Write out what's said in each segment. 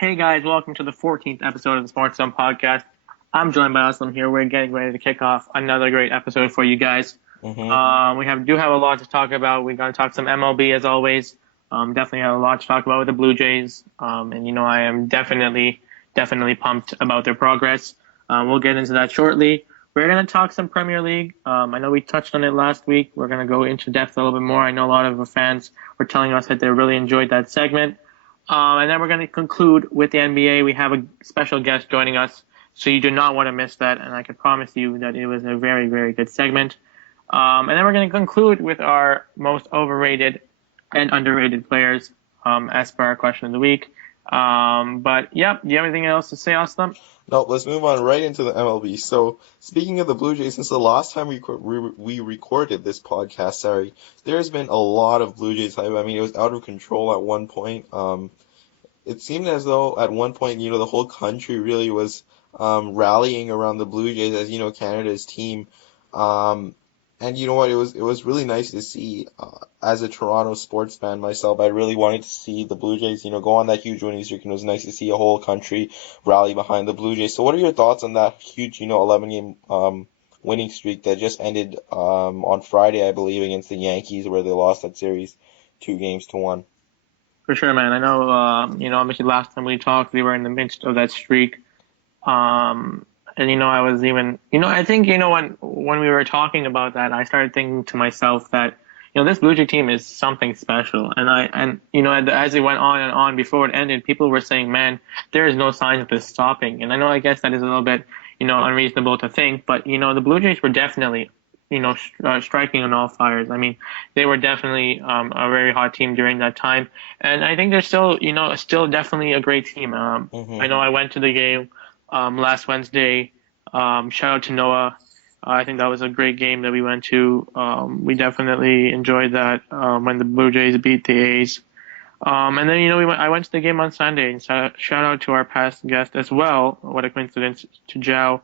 Hey guys, welcome to the 14th episode of the Sports Zone podcast. I'm joined by Aslam here. We're getting ready to kick off another great episode for you guys. Mm-hmm. We have a lot to talk about. We're going to talk some MLB as always. Definitely have a lot to talk about with the Blue Jays. And I am definitely pumped about their progress. We'll get into that shortly. We're going to talk some Premier League. I know we touched on it last week. We're going to go into depth a little bit more. I know a lot of the fans were telling us that they really enjoyed that segment. And then we're going to conclude with the NBA. We have a special guest joining us, so you do not want to miss that. And I can promise you that it was a very, very good segment. And then we're going to conclude with our most overrated and underrated players as per our question of the week. But yep, do you have anything else to say, Austin? No, let's move on right into the MLB. So, speaking of the Blue Jays, since the last time we recorded this podcast, there's been a lot of Blue Jays hype. I mean, it was out of control at one point. It seemed as though at one point, the whole country really was rallying around the Blue Jays as, Canada's team. Um, and you know what? It was really nice to see. As a Toronto sports fan myself, I really wanted to see the Blue Jays, go on that huge winning streak, and it was nice to see a whole country rally behind the Blue Jays. So, what are your thoughts on that huge, 11 game winning streak that just ended on Friday, I believe, against the Yankees, where they lost that series 2 games to 1? For sure, man. I know, obviously last time we talked, we were in the midst of that streak. And I was even, I think, when we were talking about that, I started thinking to myself that, this Blue Jay team is something special. As it went on and on before it ended, people were saying, man, there is no signs of this stopping. And I guess that is a little bit, unreasonable to think, but, the Blue Jays were definitely, striking on all fires. I mean, they were definitely, a very hot team during that time. And I think they're still, still definitely a great team. I Mm-hmm. know I went to the game last Wednesday. Shout out to Noah. I think that was a great game that we went to. We definitely enjoyed that when the Blue Jays beat the A's. And then I went to the game on Sunday. And shout out to our past guest as well. What a coincidence, to Joe.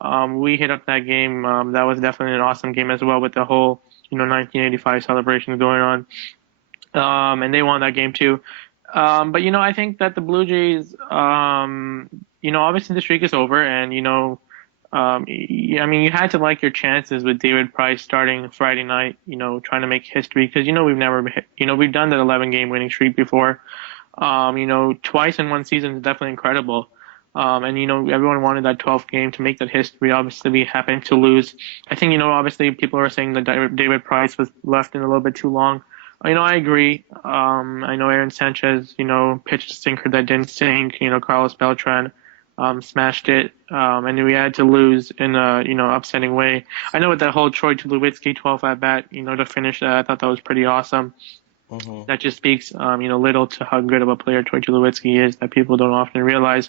We hit up that game. That was definitely an awesome game as well with the whole 1985 celebrations going on. And they won that game too. But I think that the Blue Jays, obviously the streak is over, and I mean, you had to like your chances with David Price starting Friday night, trying to make history because we've never, we've done that 11 game winning streak before. Twice in one season is definitely incredible. And everyone wanted that 12th game to make that history. Obviously, we happened to lose. I think obviously people are saying that David Price was left in a little bit too long. I agree. I know Aaron Sanchez, pitched a sinker that didn't sink. Carlos Beltran, smashed it. And we had to lose in a, upsetting way. I know with that whole Troy Tulowitzki 12 at bat, to finish that, I thought that was pretty awesome. Mm-hmm. That just speaks, little to how good of a player Troy Tulowitzki is that people don't often realize.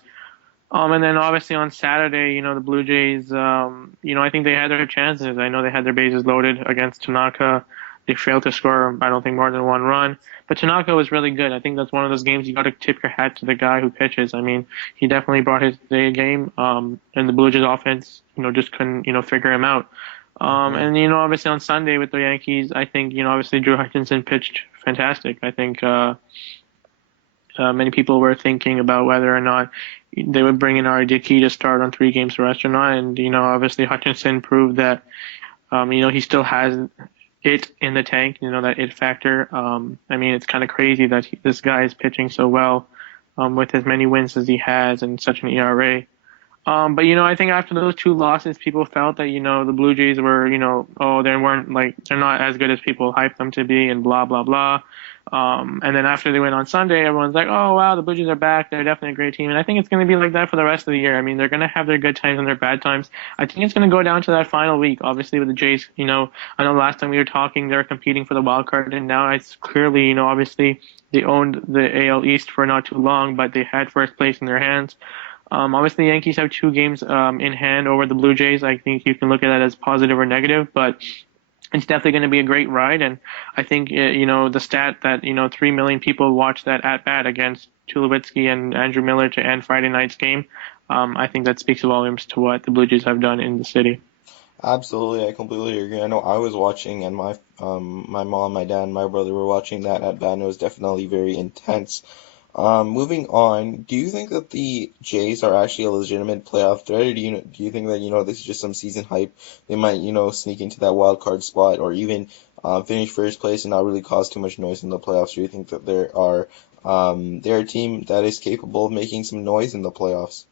And then obviously on Saturday, the Blue Jays, I think they had their chances. I know they had their bases loaded against Tanaka. They failed to score, I don't think, more than one run. But Tanaka was really good. I think that's one of those games you got to tip your hat to the guy who pitches. I mean, he definitely brought his day game. And the Blue Jays offense, just couldn't, figure him out. Mm-hmm. And obviously on Sunday with the Yankees, I think, obviously Drew Hutchinson pitched fantastic. I think, many people were thinking about whether or not they would bring in Dickey to start on 3 games for rest or not. And, obviously Hutchinson proved that, he still has it in the tank, that it factor. I mean, it's kind of crazy that this guy is pitching so well with as many wins as he has and such an ERA. But I think after those 2 losses, people felt that the Blue Jays were oh, they weren't like they're not as good as people hyped them to be and blah blah blah. And then after they went on Sunday, everyone's like, oh wow, the Blue Jays are back. They're definitely a great team. And I think it's going to be like that for the rest of the year. I mean, they're going to have their good times and their bad times. I think it's going to go down to that final week. Obviously, with the Jays, I know last time we were talking, they were competing for the wild card, and now it's clearly, obviously they owned the AL East for not too long, but they had first place in their hands. Obviously, the Yankees have 2 games in hand over the Blue Jays. I think you can look at that as positive or negative, but it's definitely going to be a great ride. And I think, the stat that, 3 million people watched that at bat against Tulowitzki and Andrew Miller to end Friday night's game, I think that speaks volumes to what the Blue Jays have done in the city. Absolutely, I completely agree. I know I was watching, and my mom, my dad, and my brother were watching that at bat, and it was definitely very intense. Moving on, do you think that the Jays are actually a legitimate playoff threat, or do you think that this is just some season hype? They might sneak into that wild card spot, or even finish first place and not really cause too much noise in the playoffs. Do you think that they're a team that is capable of making some noise in the playoffs?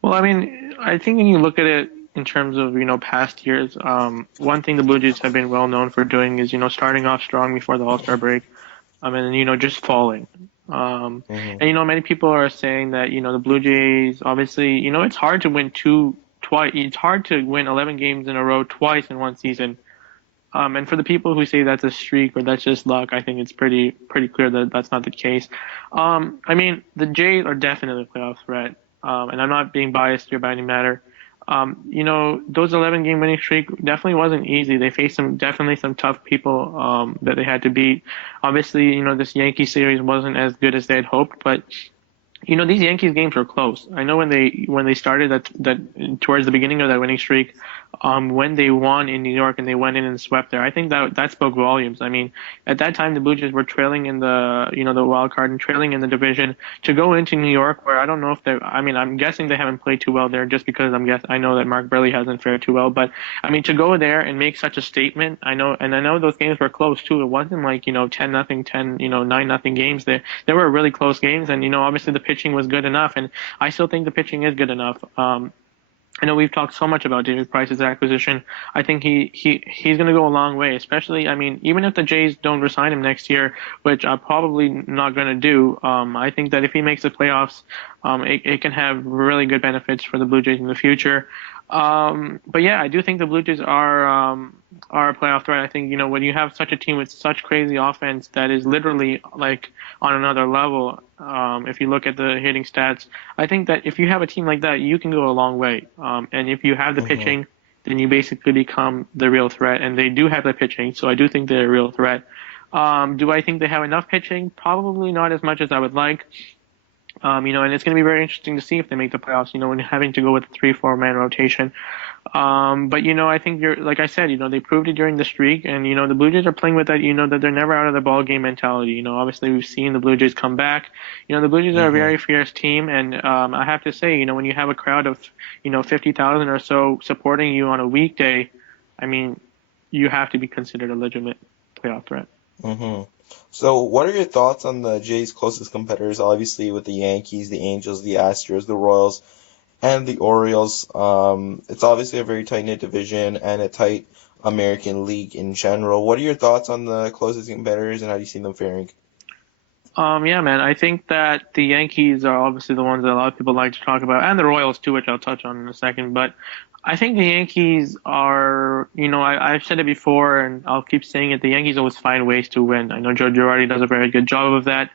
Well, I mean, I think when you look at it in terms of, past years, one thing the Blue Jays have been well known for doing is, starting off strong before the All-Star break, and just falling. Hmm. And, many people are saying that, the Blue Jays, obviously, it's hard to win twice. It's hard to win 11 games in a row twice in one season. And for the people who say that's a streak or that's just luck, I think it's pretty clear that that's not the case. I mean, the Jays are definitely a playoff threat, and I'm not being biased here by any matter. Those 11 game winning streak definitely wasn't easy. They faced definitely some tough people that they had to beat. Obviously, this Yankee series wasn't as good as they had hoped, but these Yankees games were close. I know when they started that towards the beginning of that winning streak, when they won in New York and they went in and swept there, I think that spoke volumes. I mean, at that time the Blue Jays were trailing in the wild card and trailing in the division to go into New York, where I don't know if they. I mean, I'm guessing they haven't played too well there, just because I know that Mark Burley hasn't fared too well, but I mean, to go there and make such a statement, I know those games were close too. It wasn't like 10-0, 9-0 games. They were really close games, and obviously the pitching was good enough, and I still think the pitching is good enough. I know we've talked so much about David Price's acquisition. I think he's going to go a long way, especially, I mean, even if the Jays don't resign him next year, which I'm probably not going to do. I think that if he makes the playoffs, it can have really good benefits for the Blue Jays in the future. But yeah, I do think the Blue Jays are a playoff threat. I think when you have such a team with such crazy offense that is literally like on another level. If you look at the hitting stats, I think that if you have a team like that, you can go a long way. And if you have the Hmm. pitching, then you basically become the real threat. And they do have the pitching, so I do think they're a real threat. Do I think they have enough pitching? Probably not as much as I would like. And it's going to be very interesting to see if they make the playoffs. When having to go with a 3-4 man rotation. But I think you're like I said, they proved it during the streak, and the Blue Jays are playing with that. That they're never out of the ball game mentality. Obviously we've seen the Blue Jays come back. The Blue Jays are a Hmm. very fierce team, and I have to say, when you have a crowd of 50,000 or so supporting you on a weekday, I mean, you have to be considered a legitimate playoff threat. Hmm. So, what are your thoughts on the Jays' closest competitors? Obviously, with the Yankees, the Angels, the Astros, the Royals, and the Orioles. It's obviously a very tight-knit division and a tight American League in general. What are your thoughts on the closest competitors and how do you see them faring? Yeah, man. I think that the Yankees are obviously the ones that a lot of people like to talk about, and the Royals too, which I'll touch on in a second. But I think the Yankees are, I've said it before, and I'll keep saying it. The Yankees always find ways to win. I know Joe Girardi does a very good job of that.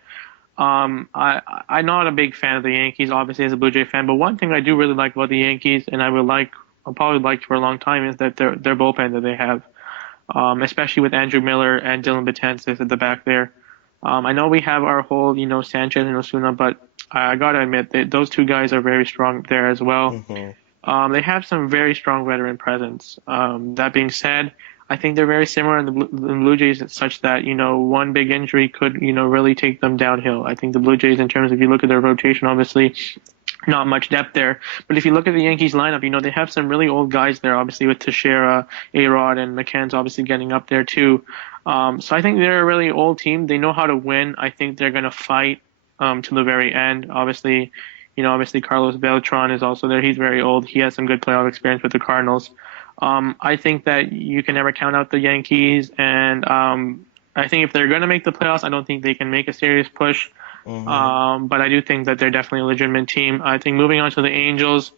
I'm not a big fan of the Yankees, obviously as a Blue Jay fan. But one thing I do really like about the Yankees, and I'll probably like for a long time, is that their bullpen that they have, especially with Andrew Miller and Dylan Betances at the back there. I know we have our whole, Sanchez and Osuna, but I gotta admit that those two guys are very strong there as well. Hmm. They have some very strong veteran presence. That being said, I think they're very similar in the Blue Jays, such that one big injury could really take them downhill. I think the Blue Jays, in terms of, if you look at their rotation, obviously not much depth there. But if you look at the Yankees lineup, they have some really old guys there, obviously with Teixeira, A-Rod, and McCann's obviously getting up there too. So I think they're a really old team. They know how to win. I think they're going to fight to the very end. Obviously Carlos Beltran is also there. He's very old. He has some good playoff experience with the Cardinals. I think that you can never count out the Yankees, and I think if they're going to make the playoffs, I don't think they can make a serious push. Hmm. But I do think that they're definitely a legitimate team. I think moving on to the Angels,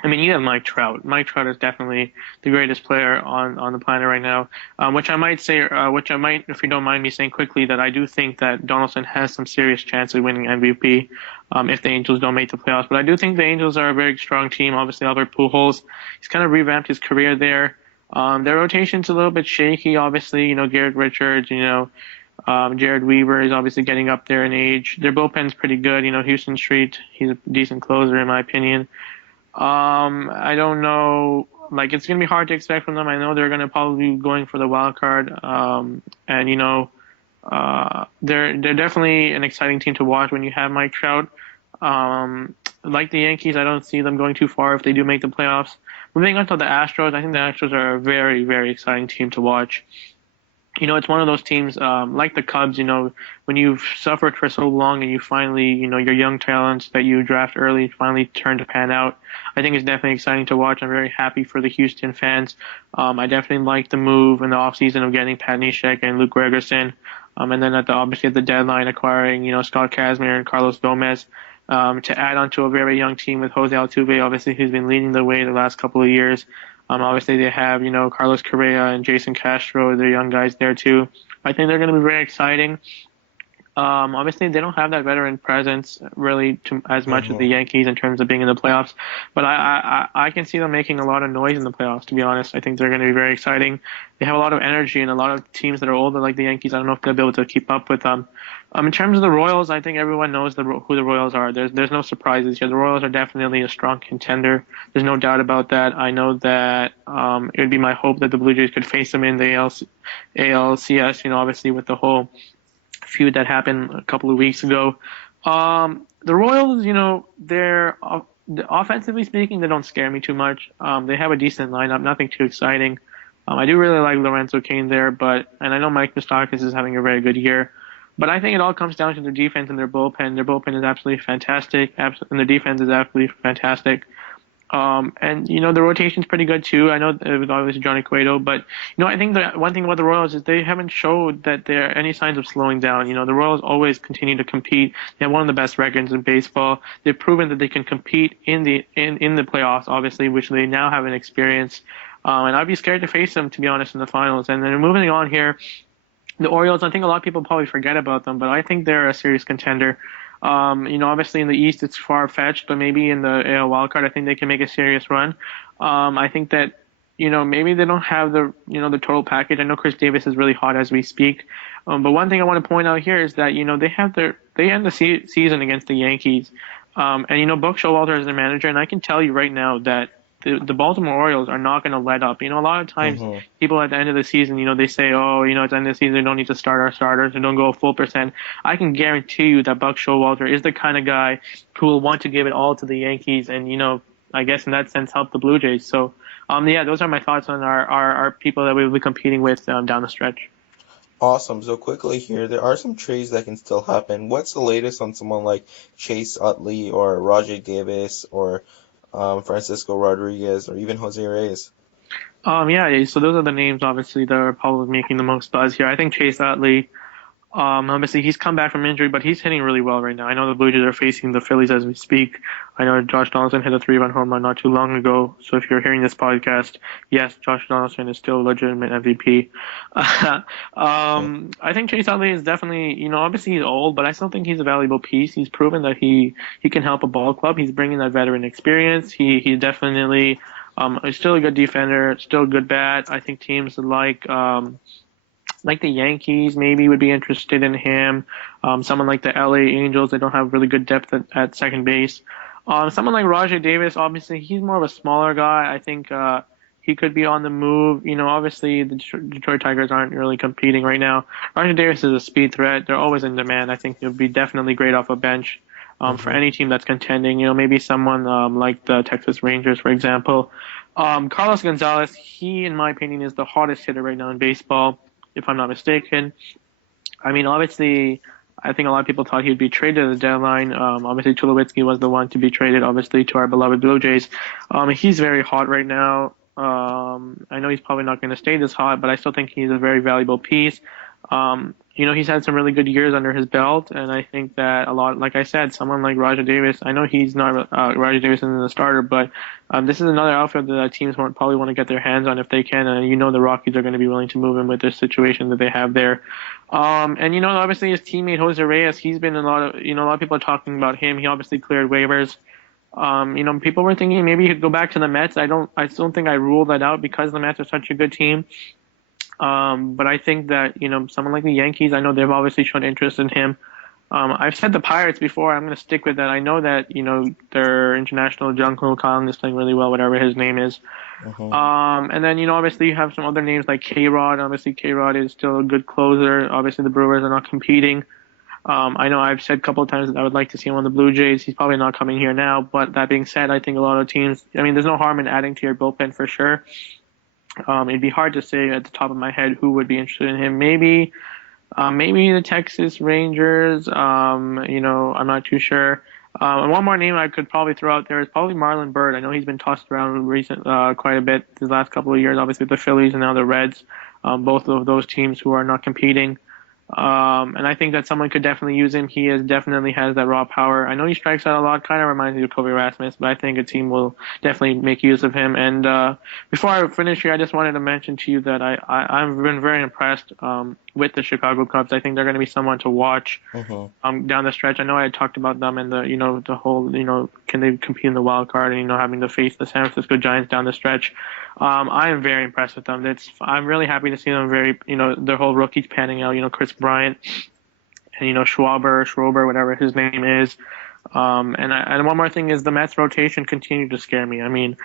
I mean, you have Mike Trout. Mike Trout is definitely the greatest player on the planet right now. Which I might, if you don't mind me saying quickly, that I do think that Donaldson has some serious chance of winning MVP if the Angels don't make the playoffs. But I do think the Angels are a very strong team. Obviously, Albert Pujols, he's kind of revamped his career there. Their rotation's a little bit shaky. Obviously, Garrett Richards, Jared Weaver is obviously getting up there in age. Their bullpen's pretty good. Houston Street, he's a decent closer in my opinion. I don't know. Like, it's gonna be hard to expect from them. I know they're gonna probably be going for the wild card. And they're definitely an exciting team to watch when you have Mike Trout. Like the Yankees, I don't see them going too far if they do make the playoffs. Moving on to the Astros, I think the Astros are a very, very exciting team to watch. It's one of those teams, like the Cubs, when you've suffered for so long and you finally, your young talents that you draft early finally turn to pan out. I think it's definitely exciting to watch. I'm very happy for the Houston fans. I definitely like the move in the offseason of getting Pat Neshek and Luke Gregerson. And then obviously at the deadline acquiring, Scott Kazmir and Carlos Gomez. To add on to a very young team with Jose Altuve, obviously, who's been leading the way the last couple of years. Obviously, they have, Carlos Correa and Jason Castro, they're young guys there too. I think they're going to be very exciting. Obviously, they don't have that veteran presence really as much as the Hmm. Yankees in terms of being in the playoffs, but I can see them making a lot of noise in the playoffs. To be honest, I think they're going to be very exciting. They have a lot of energy, and a lot of teams that are older like the Yankees, I don't know if they'll be able to keep up with them. In terms of the Royals, I think everyone knows who the Royals are. There's no surprises here. The Royals are definitely a strong contender. There's no doubt about that. I know that it would be my hope that the Blue Jays could face them in the ALCS. Obviously with the whole feud that happened a couple of weeks ago. The Royals, offensively speaking, they don't scare me too much. They have a decent lineup, nothing too exciting. I do really like Lorenzo Cain there, and I know Mike Moustakas is having a very good year. But I think it all comes down to their defense and their bullpen. Their bullpen is absolutely fantastic, and their defense is absolutely fantastic. And the rotation's pretty good too. I know it was obviously Johnny Cueto, but I think the one thing about the Royals is they haven't showed that there are any signs of slowing down. The Royals always continue to compete. They have one of the best records in baseball. They've proven that they can compete in the playoffs, obviously, which they now have an experience. And I'd be scared to face them, to be honest, in the finals. And then moving on here, the Orioles, I think a lot of people probably forget about them, but I think they're a serious contender. Obviously in the East it's far fetched, but maybe in the AL wildcard, I think they can make a serious run. I think that maybe they don't have the total package. I know Chris Davis is really hot as we speak, but one thing I want to point out here is that they end the season against the Yankees, and Buck Showalter is their manager, and I can tell you right now that the Baltimore Orioles are not going to let up. A lot of times Hmm. people at the end of the season, they say, oh, it's the end of the season, we don't need to start our starters and don't go full percent. I can guarantee you that Buck Showalter is the kind of guy who will want to give it all to the Yankees and, I guess in that sense help the Blue Jays. So, yeah, those are my thoughts on our people that we will be competing with down the stretch. Awesome. So quickly here, there are some trades that can still happen. What's the latest on someone like Chase Utley or Rajay Davis or Francisco Rodriguez or even Jose Reyes? Yeah, so those are the names obviously that are probably making the most buzz here. I think Chase Utley. Obviously, he's come back from injury, but he's hitting really well right now. I know the Blue Jays are facing the Phillies as we speak. I know Josh Donaldson hit a three-run home run not too long ago. So if you're hearing this podcast, yes, Josh Donaldson is still a legitimate MVP. Hmm. I think Chase Utley is definitely, obviously he's old, but I still think he's a valuable piece. He's proven that he can help a ball club. He's bringing that veteran experience. He definitely is still a good defender, still a good bat. I think teams like the Yankees maybe would be interested in him. Someone like the LA Angels, they don't have really good depth at second base. Someone like Rajay Davis, obviously he's more of a smaller guy. I think he could be on the move. Obviously the Detroit Tigers aren't really competing right now. Rajay Davis is a speed threat. They're always in demand. I think he'll be definitely great off a bench. For Hmm. any team that's contending, maybe someone like the Texas Rangers, for example. Carlos Gonzalez, he, in my opinion, is the hottest hitter right now in baseball if I'm not mistaken. I mean, obviously, I think a lot of people thought he would be traded at the deadline. Obviously, Tulowitzki was the one to be traded, obviously, to our beloved Blue Jays. He's very hot right now. I know he's probably not going to stay this hot, but I still think he's a very valuable piece. He's had some really good years under his belt, and I think that a lot, like I said, someone like Rajay Davis, I know he's not, Rajay Davis isn't the starter, but this is another outfielder that teams probably want to get their hands on if they can, and the Rockies are going to be willing to move him with this situation that they have there. And obviously his teammate Jose Reyes, he's been a lot of people are talking about him. He obviously cleared waivers. People were thinking maybe he'd go back to the Mets. I still think I rule that out because the Mets are such a good team. But I think that, someone like the Yankees, I know they've obviously shown interest in him. I've said the Pirates before. I'm going to stick with that. I know that, their international Jungho Kang is playing really well, whatever his name is. Hmm. And then, obviously you have some other names like K-Rod. Obviously, K-Rod is still a good closer. Obviously, the Brewers are not competing. I know I've said a couple of times that I would like to see him on the Blue Jays. He's probably not coming here now. But that being said, I think a lot of teams, I mean, there's no harm in adding to your bullpen for sure. It'd be hard to say at the top of my head who would be interested in him. Maybe the Texas Rangers. I'm not too sure. And one more name I could probably throw out there is probably Marlon Byrd. I know he's been tossed around quite a bit these last couple of years. Obviously, the Phillies and now the Reds, both of those teams who are not competing. And I think that someone could definitely use him. Definitely has that raw power. I know he strikes out a lot, kind of reminds me of Kobe Rasmus, but I think a team will definitely make use of him. And before I finish here, I just wanted to mention to you that I've been very impressed with the Chicago Cubs. I think they're going to be someone to watch Hmm. down the stretch. I know I had talked about them and the whole can they compete in the wild card and having to face the San Francisco Giants down the stretch. I am very impressed with them. I'm really happy to see them very their whole rookies panning out. Chris Bryant and Schwarber, whatever his name is. And one more thing is the Mets rotation continued to scare me. I mean,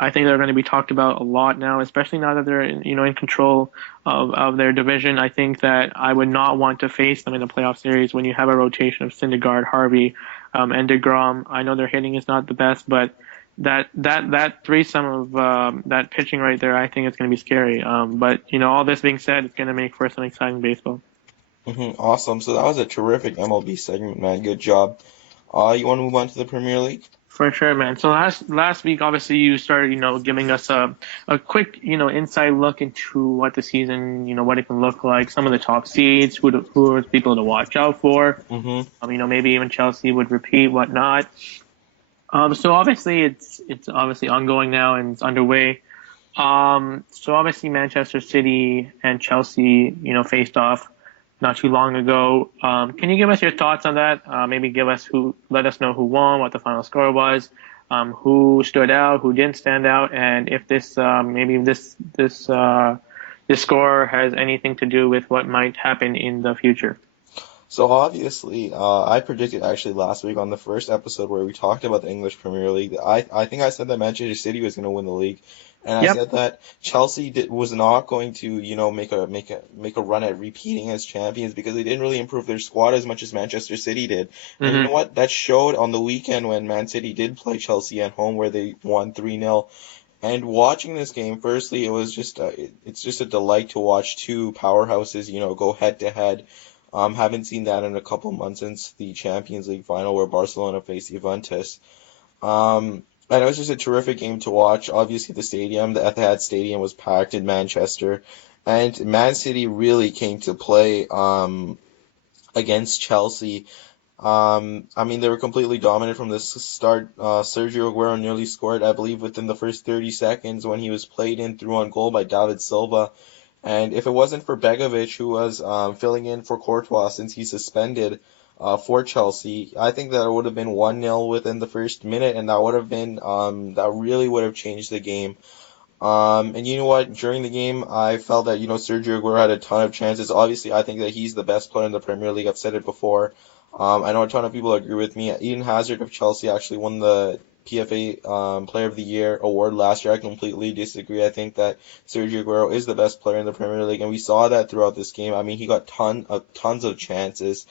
I think they're going to be talked about a lot now, especially now that they're in control of their division. I think that I would not want to face them in the playoff series when you have a rotation of Syndergaard, Harvey, and DeGrom. I know their hitting is not the best, but that threesome of that pitching right there, I think it's going to be scary. But all this being said, it's going to make for some exciting baseball. Hmm. Awesome. So that was a terrific MLB segment, man. Good job. You want to move on to the Premier League? For sure, man. So last week, obviously, you started, giving us a quick, inside look into what the season, what it can look like, some of the top seeds, who are people to watch out for. Hmm. Maybe even Chelsea would repeat, whatnot. So obviously, it's obviously ongoing now and it's underway. So obviously Manchester City and Chelsea, faced off not too long ago. Can you give us your thoughts on that? Maybe let us know who won, what the final score was, who stood out, who didn't stand out, and if maybe this score has anything to do with what might happen in the future. So obviously, I predicted actually last week on the first episode where we talked about the English Premier League. I think I said that Manchester City was going to win the league, and I Yep. said that was not going to, make a run at repeating as champions because they didn't really improve their squad as much as Manchester City did. And you know Hmm. what? That showed on the weekend when Man City did play Chelsea at home where they won 3-0. And watching this game, firstly, it's just a delight to watch two powerhouses, go head to head. Haven't seen that in a couple months since the Champions League final where Barcelona faced Juventus. And it was just a terrific game to watch. Obviously, the Etihad Stadium was packed in Manchester, and Man City really came to play against Chelsea. I mean, they were completely dominant from the start. Sergio Aguero nearly scored, I believe, within the first 30 seconds when he was played in through on goal by David Silva. And if it wasn't for Begovic, who was filling in for Courtois since he's suspended for Chelsea, I think that it would have been 1-0 within the first minute, and that really would have changed the game. And you know what? During the game, I felt that, Sergio Aguero had a ton of chances. Obviously, I think that he's the best player in the Premier League. I've said it before. I know a ton of people agree with me. Eden Hazard of Chelsea actually won the PFA Player of the Year award last year. I completely disagree. I think that Sergio Aguero is the best player in the Premier League, and we saw that throughout this game. I mean, he got tons of chances.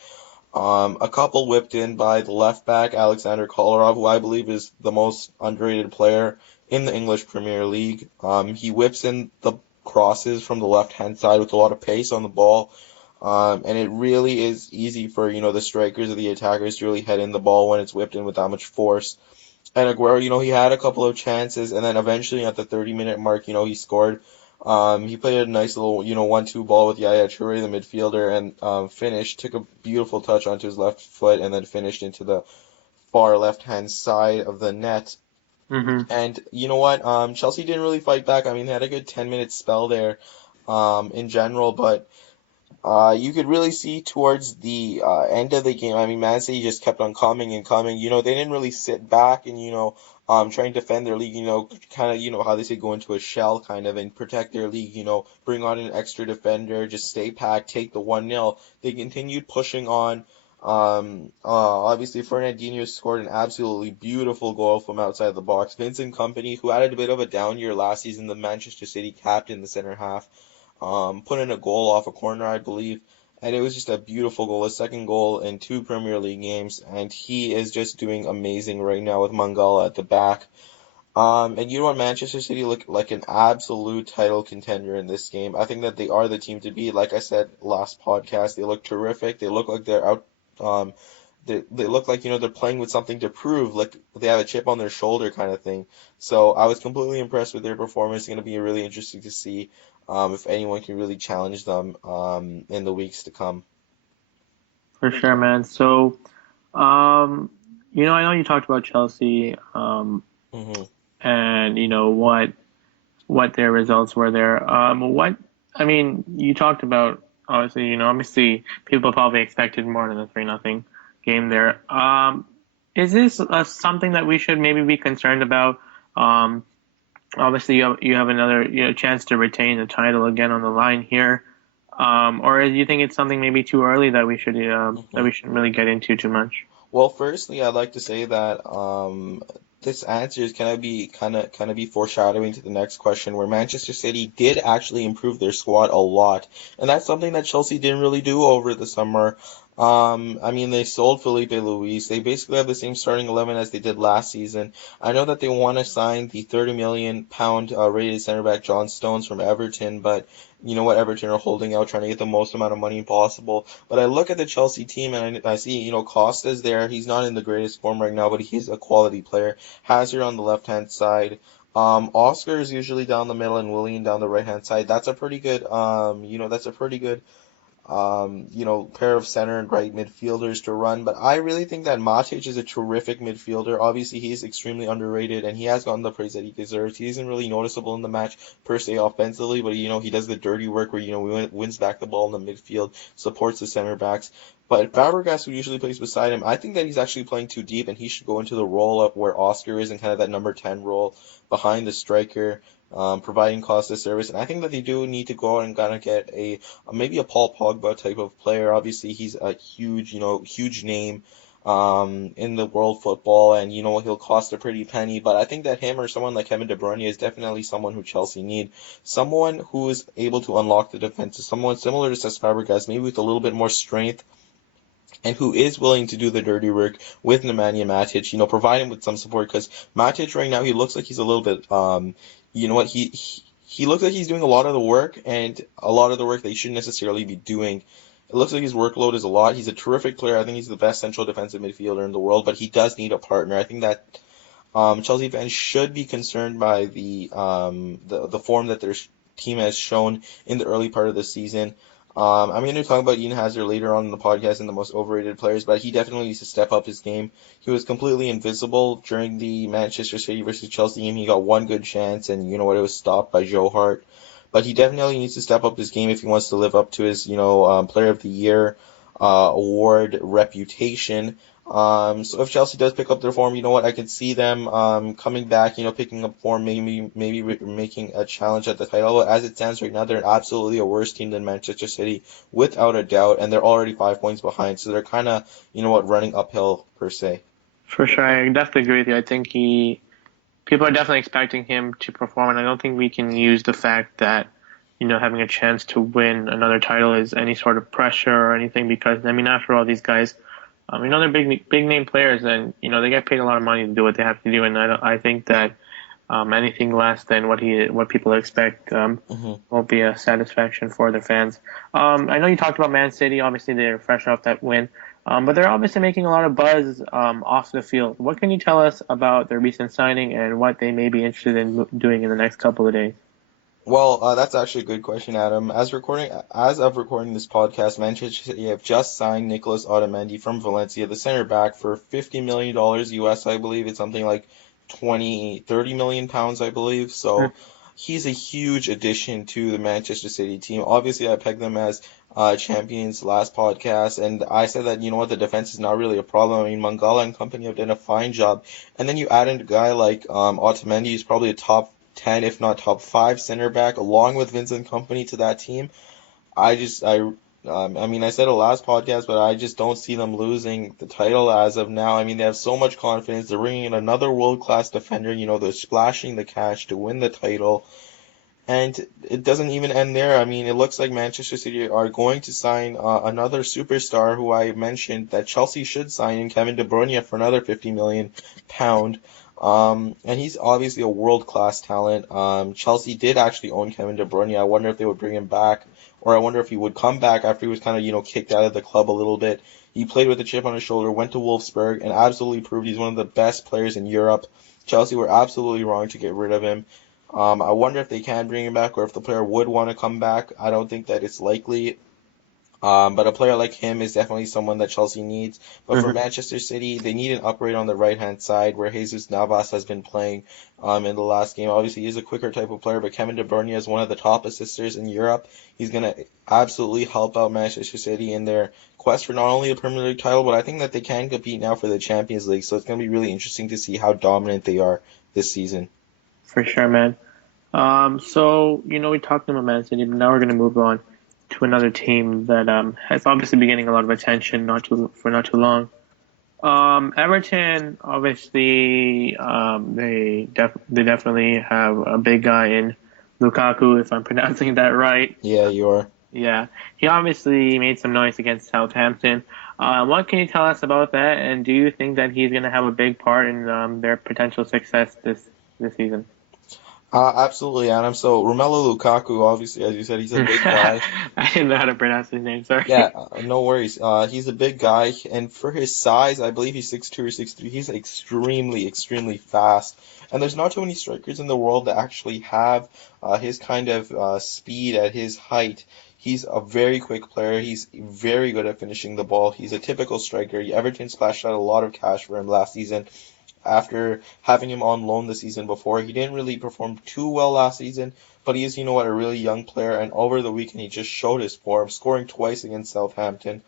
A couple whipped in by the left back, Alexander Kolarov, who I believe is the most underrated player in the English Premier League. He whips in the crosses from the left-hand side with a lot of pace on the ball. And it really is easy for, the strikers or the attackers to really head in the ball when it's whipped in with that much force. And Aguero, he had a couple of chances, and then eventually at the 30-minute mark, he scored. He played a nice little, 1-2 ball with Yaya Toure, the midfielder, and finished, took a beautiful touch onto his left foot, and then finished into the far left-hand side of the net. Hmm. And you know what? Chelsea didn't really fight back. I mean, they had a good 10-minute spell there, in general, but you could really see towards the end of the game. I mean, Man City just kept on coming and coming. They didn't really sit back and try and defend their league. Kind of how they say go into a shell kind of and protect their league. Bring on an extra defender, just stay packed, take the 1-0. They continued pushing on. Obviously, Fernandinho scored an absolutely beautiful goal from outside the box. Vincent Company, who had a bit of a down year last season, the Manchester City captain, the center half, put in a goal off a corner, I believe, and it was just a beautiful goal, a second goal in two Premier League games, and he is just doing amazing right now with Mangala at the back. And you know what, Manchester City look like an absolute title contender in this game. I think that they are the team to beat. Like I said last podcast, they look terrific. They look like they're out. Um, they look like they're playing with something to prove, like they have a chip on their shoulder kind of thing. So I was completely impressed with their performance. It's going to be really interesting to see if anyone can really challenge them in the weeks to come. For sure, man. So, um, I know you talked about Chelsea, Hmm. and what their results were there. I mean, you talked about obviously, obviously people probably expected more than a 3-0 game there. Is this something that we should maybe be concerned about? Um, Obviously you have another chance to retain the title again on the line here. Or do you think it's something maybe too early that we shouldn't really get into too much? Well, firstly, I'd like to say that this answer is kind of be foreshadowing to the next question, where Manchester City did actually improve their squad a lot, and that's something that Chelsea didn't really do over the summer. I mean, they sold Felipe Luis. They basically have the same starting 11 as they did last season. I know that they want to sign the 30 million pound rated center back John Stones from Everton, but you know what, Everton are holding out, trying to get the most amount of money possible. But I look at the Chelsea team and I see, Costa's there. He's not in the greatest form right now, but he's a quality player. Hazard on the left-hand side. Oscar is usually down the middle and Willian down the right-hand side. That's a pretty good pair of center and right midfielders to run. But I really think that Matic is a terrific midfielder. Obviously, he's extremely underrated, and he has gotten the praise that he deserves. He isn't really noticeable in the match per se offensively, but he does the dirty work where wins back the ball in the midfield, supports the center backs. But Fabregas, who usually plays beside him, I think that he's actually playing too deep, and he should go into the role up where Oscar is in kind of that number 10 role behind the striker, providing Costa service. And I think that they do need to go out and kind of get maybe a Paul Pogba type of player. Obviously, he's a huge name in the world football, and he'll cost a pretty penny. But I think that him or someone like Kevin De Bruyne is definitely someone who Chelsea need. Someone who is able to unlock the defense. Someone similar to Cesc Fabregas, maybe with a little bit more strength, and who is willing to do the dirty work with Nemanja Matic, provide him with some support, because Matic right now, he looks like he's a little bit, you know what, he looks like he's doing a lot of the work, and a lot of the work that he shouldn't necessarily be doing. It looks like his workload is a lot. He's a terrific player. I think he's the best central defensive midfielder in the world, but he does need a partner. I think that Chelsea fans should be concerned by the form that their team has shown in the early part of the season. I'm going to talk about Eden Hazard later on in the podcast and the most overrated players, but he definitely needs to step up his game. He was completely invisible during the Manchester City versus Chelsea game. He got one good chance, and you know what? It was stopped by Joe Hart. But he definitely needs to step up his game if he wants to live up to his, Player of the Year award reputation. So if Chelsea does pick up their form, you know what? I can see them coming back, picking up form, maybe making a challenge at the title. But as it stands right now, they're absolutely a worse team than Manchester City, without a doubt, and they're already 5 points behind. So they're kind of, running uphill per se. For sure, I definitely agree with you. I think people are definitely expecting him to perform, and I don't think we can use the fact that having a chance to win another title is any sort of pressure or anything, because I mean, after all, these guys, they're big name players, and they get paid a lot of money to do what they have to do, and I think that anything less than what people expect Hmm. won't be a satisfaction for their fans. I know you talked about Man City. Obviously, they're fresh off that win, but they're obviously making a lot of buzz off the field. What can you tell us about their recent signing and what they may be interested in doing in the next couple of days? Well, that's actually a good question, Adam. As of recording this podcast, Manchester City have just signed Nicolas Otamendi from Valencia, the center back, for $50 million US, I believe. It's something like 30 million pounds, I believe. So he's a huge addition to the Manchester City team. Obviously, I pegged them as champions last podcast, and I said that, the defense is not really a problem. I mean, Mangala and company have done a fine job. And then you add in a guy like Otamendi, who's probably a top 10, if not top 5 center back, along with Vincent Company to that team. I just, I, I mean, I said it last podcast, but I just don't see them losing the title as of now. I mean, they have so much confidence. They're bringing in another world-class defender. They're splashing the cash to win the title. And it doesn't even end there. I mean, it looks like Manchester City are going to sign another superstar who I mentioned that Chelsea should sign in Kevin De Bruyne for another 50 million pound. And he's obviously a world-class talent. Chelsea did actually own Kevin De Bruyne. I wonder if they would bring him back, or I wonder if he would come back after he was kind of, kicked out of the club a little bit. He played with a chip on his shoulder, went to Wolfsburg, and absolutely proved he's one of the best players in Europe. Chelsea were absolutely wrong to get rid of him. I wonder if they can bring him back or if the player would want to come back. I don't think that it's likely. But a player like him is definitely someone that Chelsea needs. But for Hmm. Manchester City, they need an upgrade on the right-hand side where Jesus Navas has been playing in the last game. Obviously, he's a quicker type of player, but Kevin De Bruyne is one of the top assisters in Europe. He's going to absolutely help out Manchester City in their quest for not only the Premier League title, but I think that they can compete now for the Champions League. So it's going to be really interesting to see how dominant they are this season. For sure, man. So we talked about Man City, but now we're going to move on to another team that has obviously been getting a lot of attention not too long. Everton, obviously, they definitely have a big guy in Lukaku, if I'm pronouncing that right. Yeah, you are. Yeah, he obviously made some noise against Southampton. What can you tell us about that? And do you think that he's going to have a big part in their potential success this season? Absolutely, Adam. So Romelu Lukaku, obviously, as you said, he's a big guy. I didn't know how to pronounce his name. Yeah, Sorry. no worries. He's a big guy, and for his size, I believe he's 6'2" or 6'3". He's extremely, extremely fast. And there's not too many strikers in the world that actually have his kind of speed at his height. He's a very quick player. He's very good at finishing the ball. He's a typical striker. Everton splashed out a lot of cash for him last season after having him on loan the season before. He didn't really perform too well last season, but he is, a really young player. And over the weekend, he just showed his form, scoring twice against Southampton,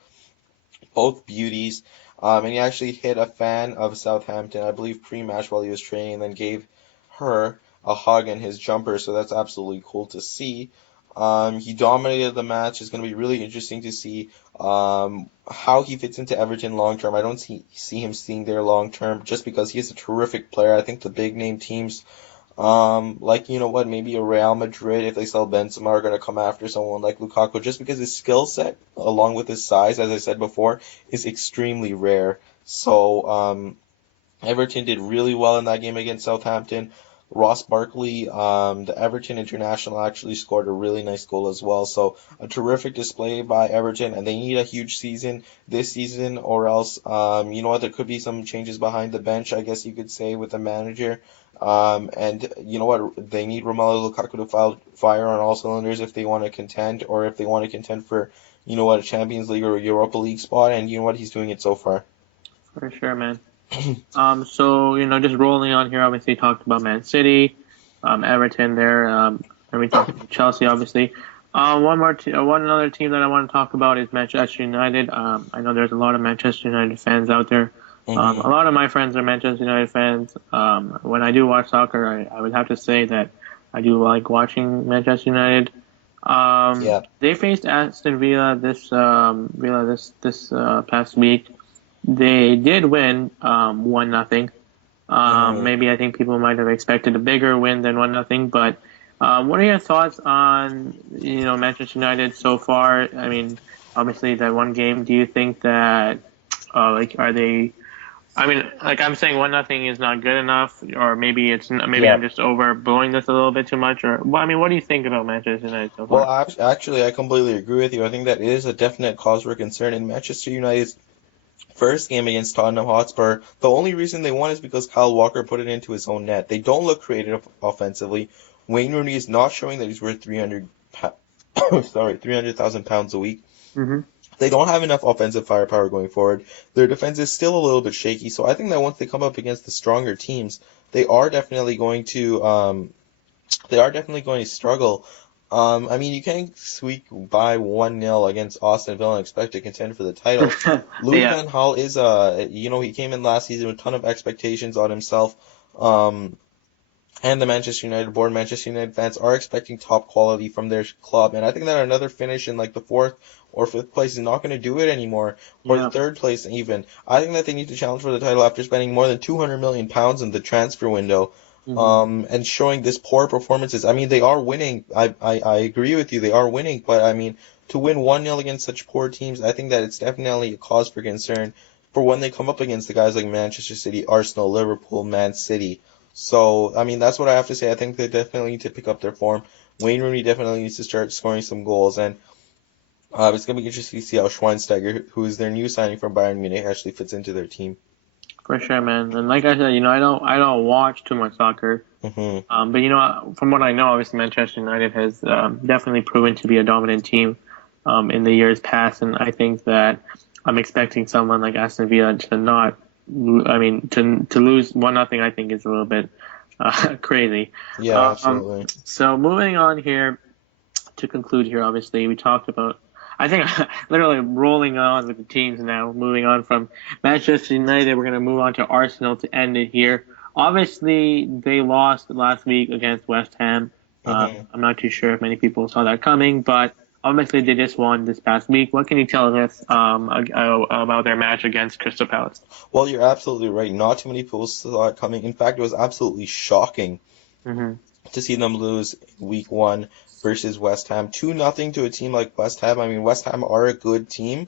both beauties. And he actually hit a fan of Southampton, I believe, pre-match while he was training, and then gave her a hug in his jumper. So that's absolutely cool to see. He dominated the match. It's going to be really interesting to see how he fits into Everton long term. I don't see him staying there long term just because he is a terrific player. I think the big name teams, like maybe a Real Madrid, if they sell Benzema, are going to come after someone like Lukaku just because his skill set, along with his size, as I said before, is extremely rare. So Everton did really well in that game against Southampton. Ross Barkley, the Everton international, actually scored a really nice goal as well. So a terrific display by Everton, and they need a huge season this season, or else, there could be some changes behind the bench, I guess you could say, with the manager. And you know what, they need Romelu Lukaku to fire on all cylinders if they want to contend, or if they want to contend for, a Champions League or a Europa League spot. And you know what, he's doing it so far. For sure, man. So just rolling on here. Obviously, talked about Man City, Everton there, and we talked about Chelsea, obviously. One other team that I want to talk about is Manchester United. I know there's a lot of Manchester United fans out there. hmm A lot of my friends are Manchester United fans. When I do watch soccer, I would have to say that I do like watching Manchester United. Yeah. They faced Aston Villa this past week. They did win 1-0. hmm Maybe I think people might have expected a bigger win than 1-0, but what are your thoughts on Manchester United so far? I mean, obviously that one game. Do you think that are they? I mean, like I'm saying, 1-0 is not good enough, or maybe Yeah. I'm just overblowing this a little bit too much. Or well, I mean, what do you think about Manchester United so Well, far? actually, I completely agree with you. I think that is a definite cause for concern in Manchester United's first game against Tottenham Hotspur. The only reason they won is because Kyle Walker put it into his own net. They don't look creative offensively. Wayne Rooney is not showing that he's worth 300,000 pounds a week. Hmm. They don't have enough offensive firepower going forward. Their defense is still a little bit shaky, so I think that once they come up against the stronger teams, they are definitely going to struggle. I mean, you can't squeak by 1-0 against Austin Villa and expect to contend for the title. Louis Yeah. Van Gaal is, he came in last season with a ton of expectations on himself. and the Manchester United board, Manchester United fans are expecting top quality from their club. And I think that another finish in like the fourth or fifth place is not going to do it anymore, or the Yeah. third place even. I think that they need to challenge for the title after spending more than 200 million pounds in the transfer window. Hmm. And showing this poor performances. I mean, they are winning. I agree with you. They are winning. But I mean, to win 1-0 against such poor teams, I think that it's definitely a cause for concern for when they come up against the guys like Manchester City, Arsenal, Liverpool, Man City. So, I mean, that's what I have to say. I think they definitely need to pick up their form. Wayne Rooney definitely needs to start scoring some goals, and it's going to be interesting to see how Schweinsteiger, who is their new signing from Bayern Munich, actually fits into their team. For sure, man. And like I said, I don't watch too much soccer. Hmm. But from what I know, obviously Manchester United has definitely proven to be a dominant team in the years past, and I think that I'm expecting someone like Aston Villa to not, I mean, to lose 1-0. I think is a little bit crazy. Yeah, Um, absolutely. so moving on here to conclude here, obviously we talked about. I think literally rolling on with the teams now. Moving on from Manchester United, we're going to move on to Arsenal to end it here. Obviously, they lost last week against West Ham. Hmm. I'm not too sure if many people saw that coming, but obviously they just won this past week. What can you tell us about their match against Crystal Palace? Well, you're absolutely right. Not too many people saw it coming. In fact, it was absolutely shocking Hmm. to see them lose week one versus West Ham. 2-0 to a team like West Ham. I mean, West Ham are a good team.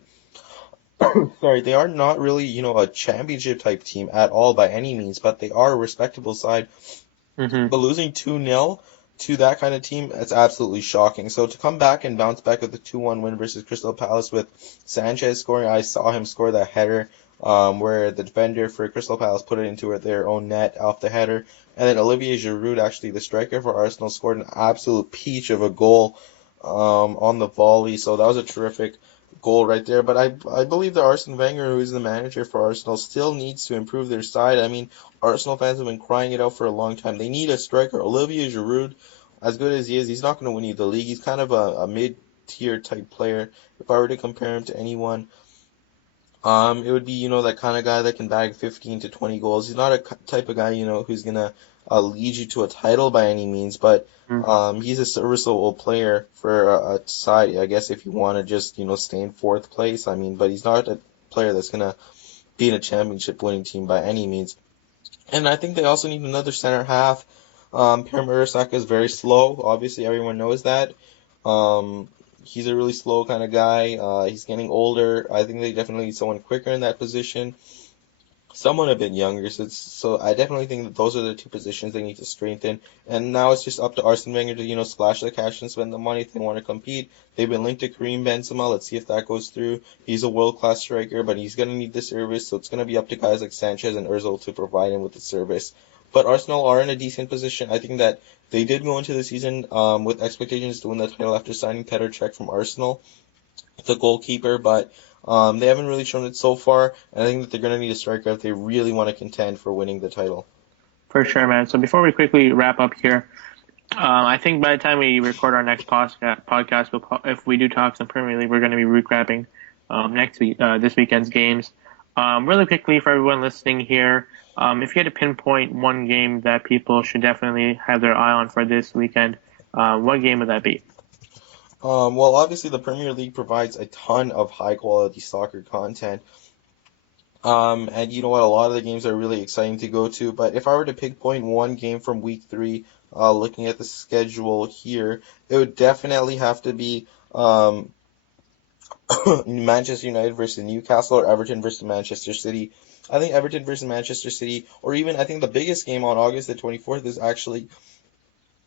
Sorry, they are not really, a championship type team at all by any means, but they are a respectable side. Hmm. But losing 2-0 to that kind of team, that's absolutely shocking. So to come back and bounce back with a 2-1 win versus Crystal Palace with Sanchez scoring, I saw him score that header where the defender for Crystal Palace put it into their own net off the header. And then Olivier Giroud, actually the striker for Arsenal, scored an absolute peach of a goal on the volley. So that was a terrific goal right there. But I believe that Arsene Wenger, who is the manager for Arsenal, still needs to improve their side. I mean, Arsenal fans have been crying it out for a long time. They need a striker. Olivier Giroud, as good as he is, he's not going to win you the league. He's kind of a mid-tier type player. If I were to compare him to anyone, it would be, that kind of guy that can bag 15 to 20 goals. He's not a type of guy, who's gonna lead you to a title by any means, but he's a serviceable player for a side, I guess, if you want to just, stay in fourth place. I mean, but he's not a player that's gonna be in a championship winning team by any means. And I think they also need another center half. Per Mertesacker is very slow. Obviously, everyone knows that. Um, he's a really slow kind of guy. He's getting older. I think they definitely need someone quicker in that position. Someone a bit younger. So I definitely think that those are the two positions they need to strengthen. And now it's just up to Arsene Wenger to, splash the cash and spend the money if they want to compete. They've been linked to Kareem Benzema. Let's see if that goes through. He's a world-class striker, but he's going to need the service. So it's going to be up to guys like Sanchez and Ozil to provide him with the service. But Arsenal are in a decent position. I think that they did go into the season with expectations to win the title after signing Petr Cech from Arsenal, the goalkeeper, but they haven't really shown it so far, and I think that they're going to need a striker if they really want to contend for winning the title. For sure, man. So before we quickly wrap up here, I think by the time we record our next podcast, if we do talk some Premier League, we're going to be recapping next week, this weekend's games. Really quickly for everyone listening here, if you had to pinpoint one game that people should definitely have their eye on for this weekend, what game would that be? Well, obviously the Premier League provides a ton of high quality soccer content. And you know what? A lot of the games are really exciting to go to. But if I were to pinpoint one game from week three, looking at the schedule here, it would definitely have to be Manchester United versus Newcastle or Everton versus Manchester City. I think Everton versus Manchester City, or even I think the biggest game on August the 24th is actually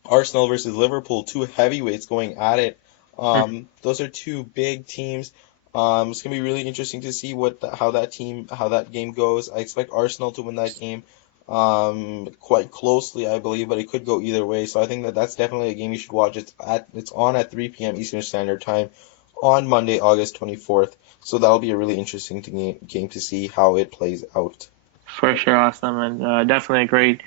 Arsenal versus Liverpool, two heavyweights going at it. Those are two big teams. It's gonna be really interesting to see how that game goes. I expect Arsenal to win that game, quite closely, I believe, but it could go either way. So I think that that's definitely a game you should watch. It's on at 3 p.m. Eastern Standard Time on Monday, August 24th. So that'll be a really interesting game to see how it plays out. For sure, awesome, and definitely a great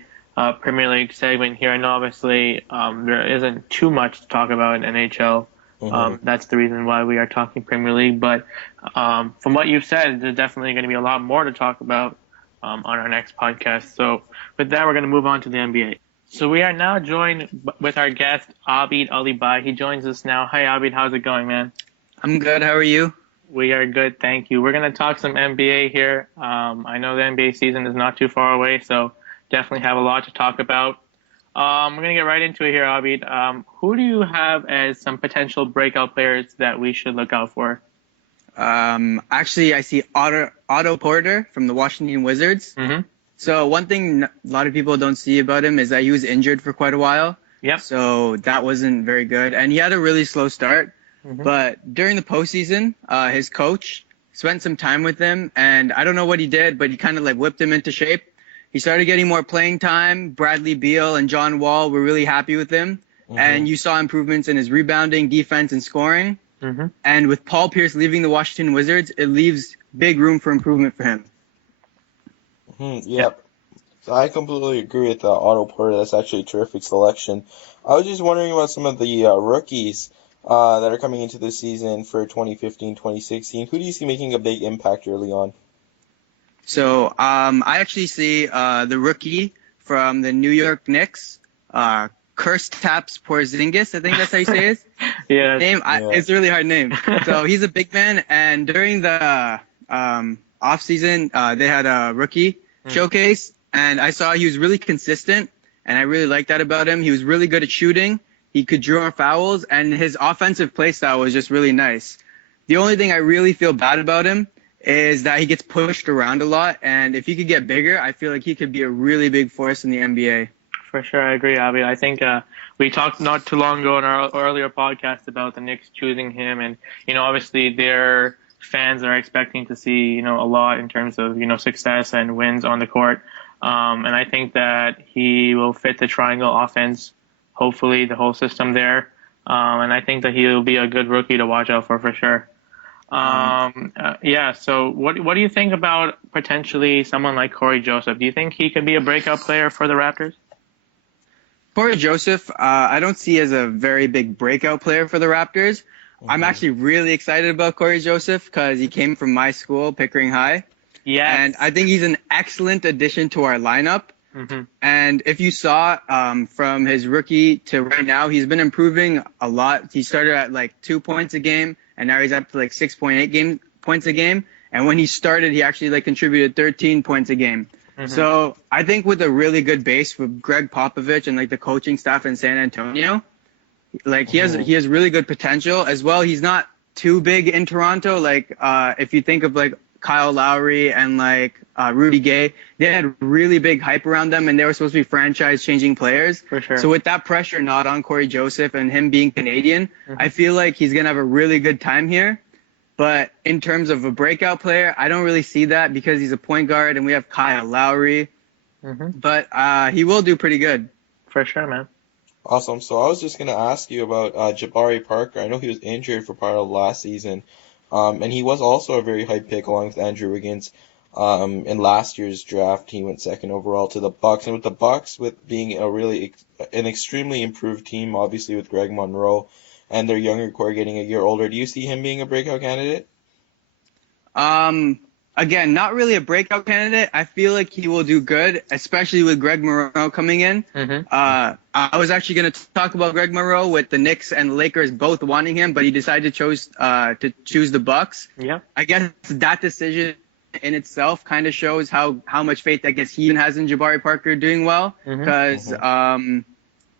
Premier League segment here. And obviously, there isn't too much to talk about in NHL. Hmm. That's the reason why we are talking Premier League. But from what you've said, there's definitely going to be a lot more to talk about on our next podcast. So with that, we're going to move on to the NBA. So we are now joined with our guest Abid Alibai. He joins us now. Hi Abid, how's it going, man? I'm good. How are you? We are good, thank you. We're gonna talk some NBA here. I know the NBA season is not too far away, so definitely have a lot to talk about. We're gonna get right into it here, Abid. Who do you have as some potential breakout players that we should look out for? Actually, I see Otto Porter from the Washington Wizards. Mm-hmm. So one thing a lot of people don't see about him is that he was injured for quite a while. Yep. So that wasn't very good. And he had a really slow start. Mm-hmm. But during the postseason, his coach spent some time with him. And I don't know what he did, but he kind of like whipped him into shape. He started getting more playing time. Bradley Beal and John Wall were really happy with him. Mm-hmm. And you saw improvements in his rebounding, defense, and scoring. Mm-hmm. And with Paul Pierce leaving the Washington Wizards, it leaves big room for improvement for him. Yep. So I completely agree with Otto Porter. That's actually a terrific selection. I was just wondering about some of the rookies that are coming into the season for 2015-2016. Who do you see making a big impact early on? So I actually see the rookie from the New York Knicks, Kristaps Porzingis. I think that's how you say it. Yeah. It's a really hard name. So he's a big man, and during the off season, they had a rookie showcase, and I saw he was really consistent, and I really liked that about him. He was really good at shooting. He could draw fouls, and his offensive play style was just really nice. The only thing I really feel bad about him is that he gets pushed around a lot, and if he could get bigger, I feel like he could be a really big force in the NBA. For sure, I agree, Abby. I think we talked not too long ago in our earlier podcast about the Knicks choosing him, and obviously their fans are expecting to see a lot in terms of success and wins on the court. And I think that he will fit the triangle offense, hopefully the whole system there. And I think that he'll be a good rookie to watch out for sure. Yeah. So what do you think about potentially someone like Corey Joseph? Do you think he could be a breakout player for the Raptors? Corey Joseph, I don't see as a very big breakout player for the Raptors. Mm-hmm. I'm actually really excited about Corey Joseph because he came from my school, Pickering High. Yeah. And I think he's an excellent addition to our lineup. Mm-hmm. And if you saw from his rookie to right now, he's been improving a lot. He started at like 2 points a game, and now he's up to like 6.8 points a game. And when he started, he actually like contributed 13 points a game. Mm-hmm. So I think with a really good base with Greg Popovich and like the coaching staff in San Antonio, like he has really good potential as well. He's not too big in Toronto. Like if you think of like Kyle Lowry and like Rudy Gay, they had really big hype around them, and they were supposed to be franchise-changing players. For sure. So with that pressure not on Corey Joseph and him being Canadian, I feel like he's gonna have a really good time here. But in terms of a breakout player, I don't really see that because he's a point guard, and we have Kyle Lowry. But he will do pretty good. For sure, man. Awesome. So I was just gonna ask you about Jabari Parker. I know he was injured for part of last season. And he was also a very high pick along with Andrew Wiggins. In last year's draft, he went second overall to the Bucks. And with the Bucks, with being an extremely improved team, obviously with Greg Monroe and their younger core getting a year older, do you see him being a breakout candidate? Again, not really a breakout candidate. I feel like he will do good, especially with Greg Monroe coming in. I was actually going to talk about Greg Monroe with the Knicks and the Lakers both wanting him, but he decided to choose the Bucks. Yeah. I guess that decision in itself kind of shows how much faith I guess he even has in Jabari Parker doing well, because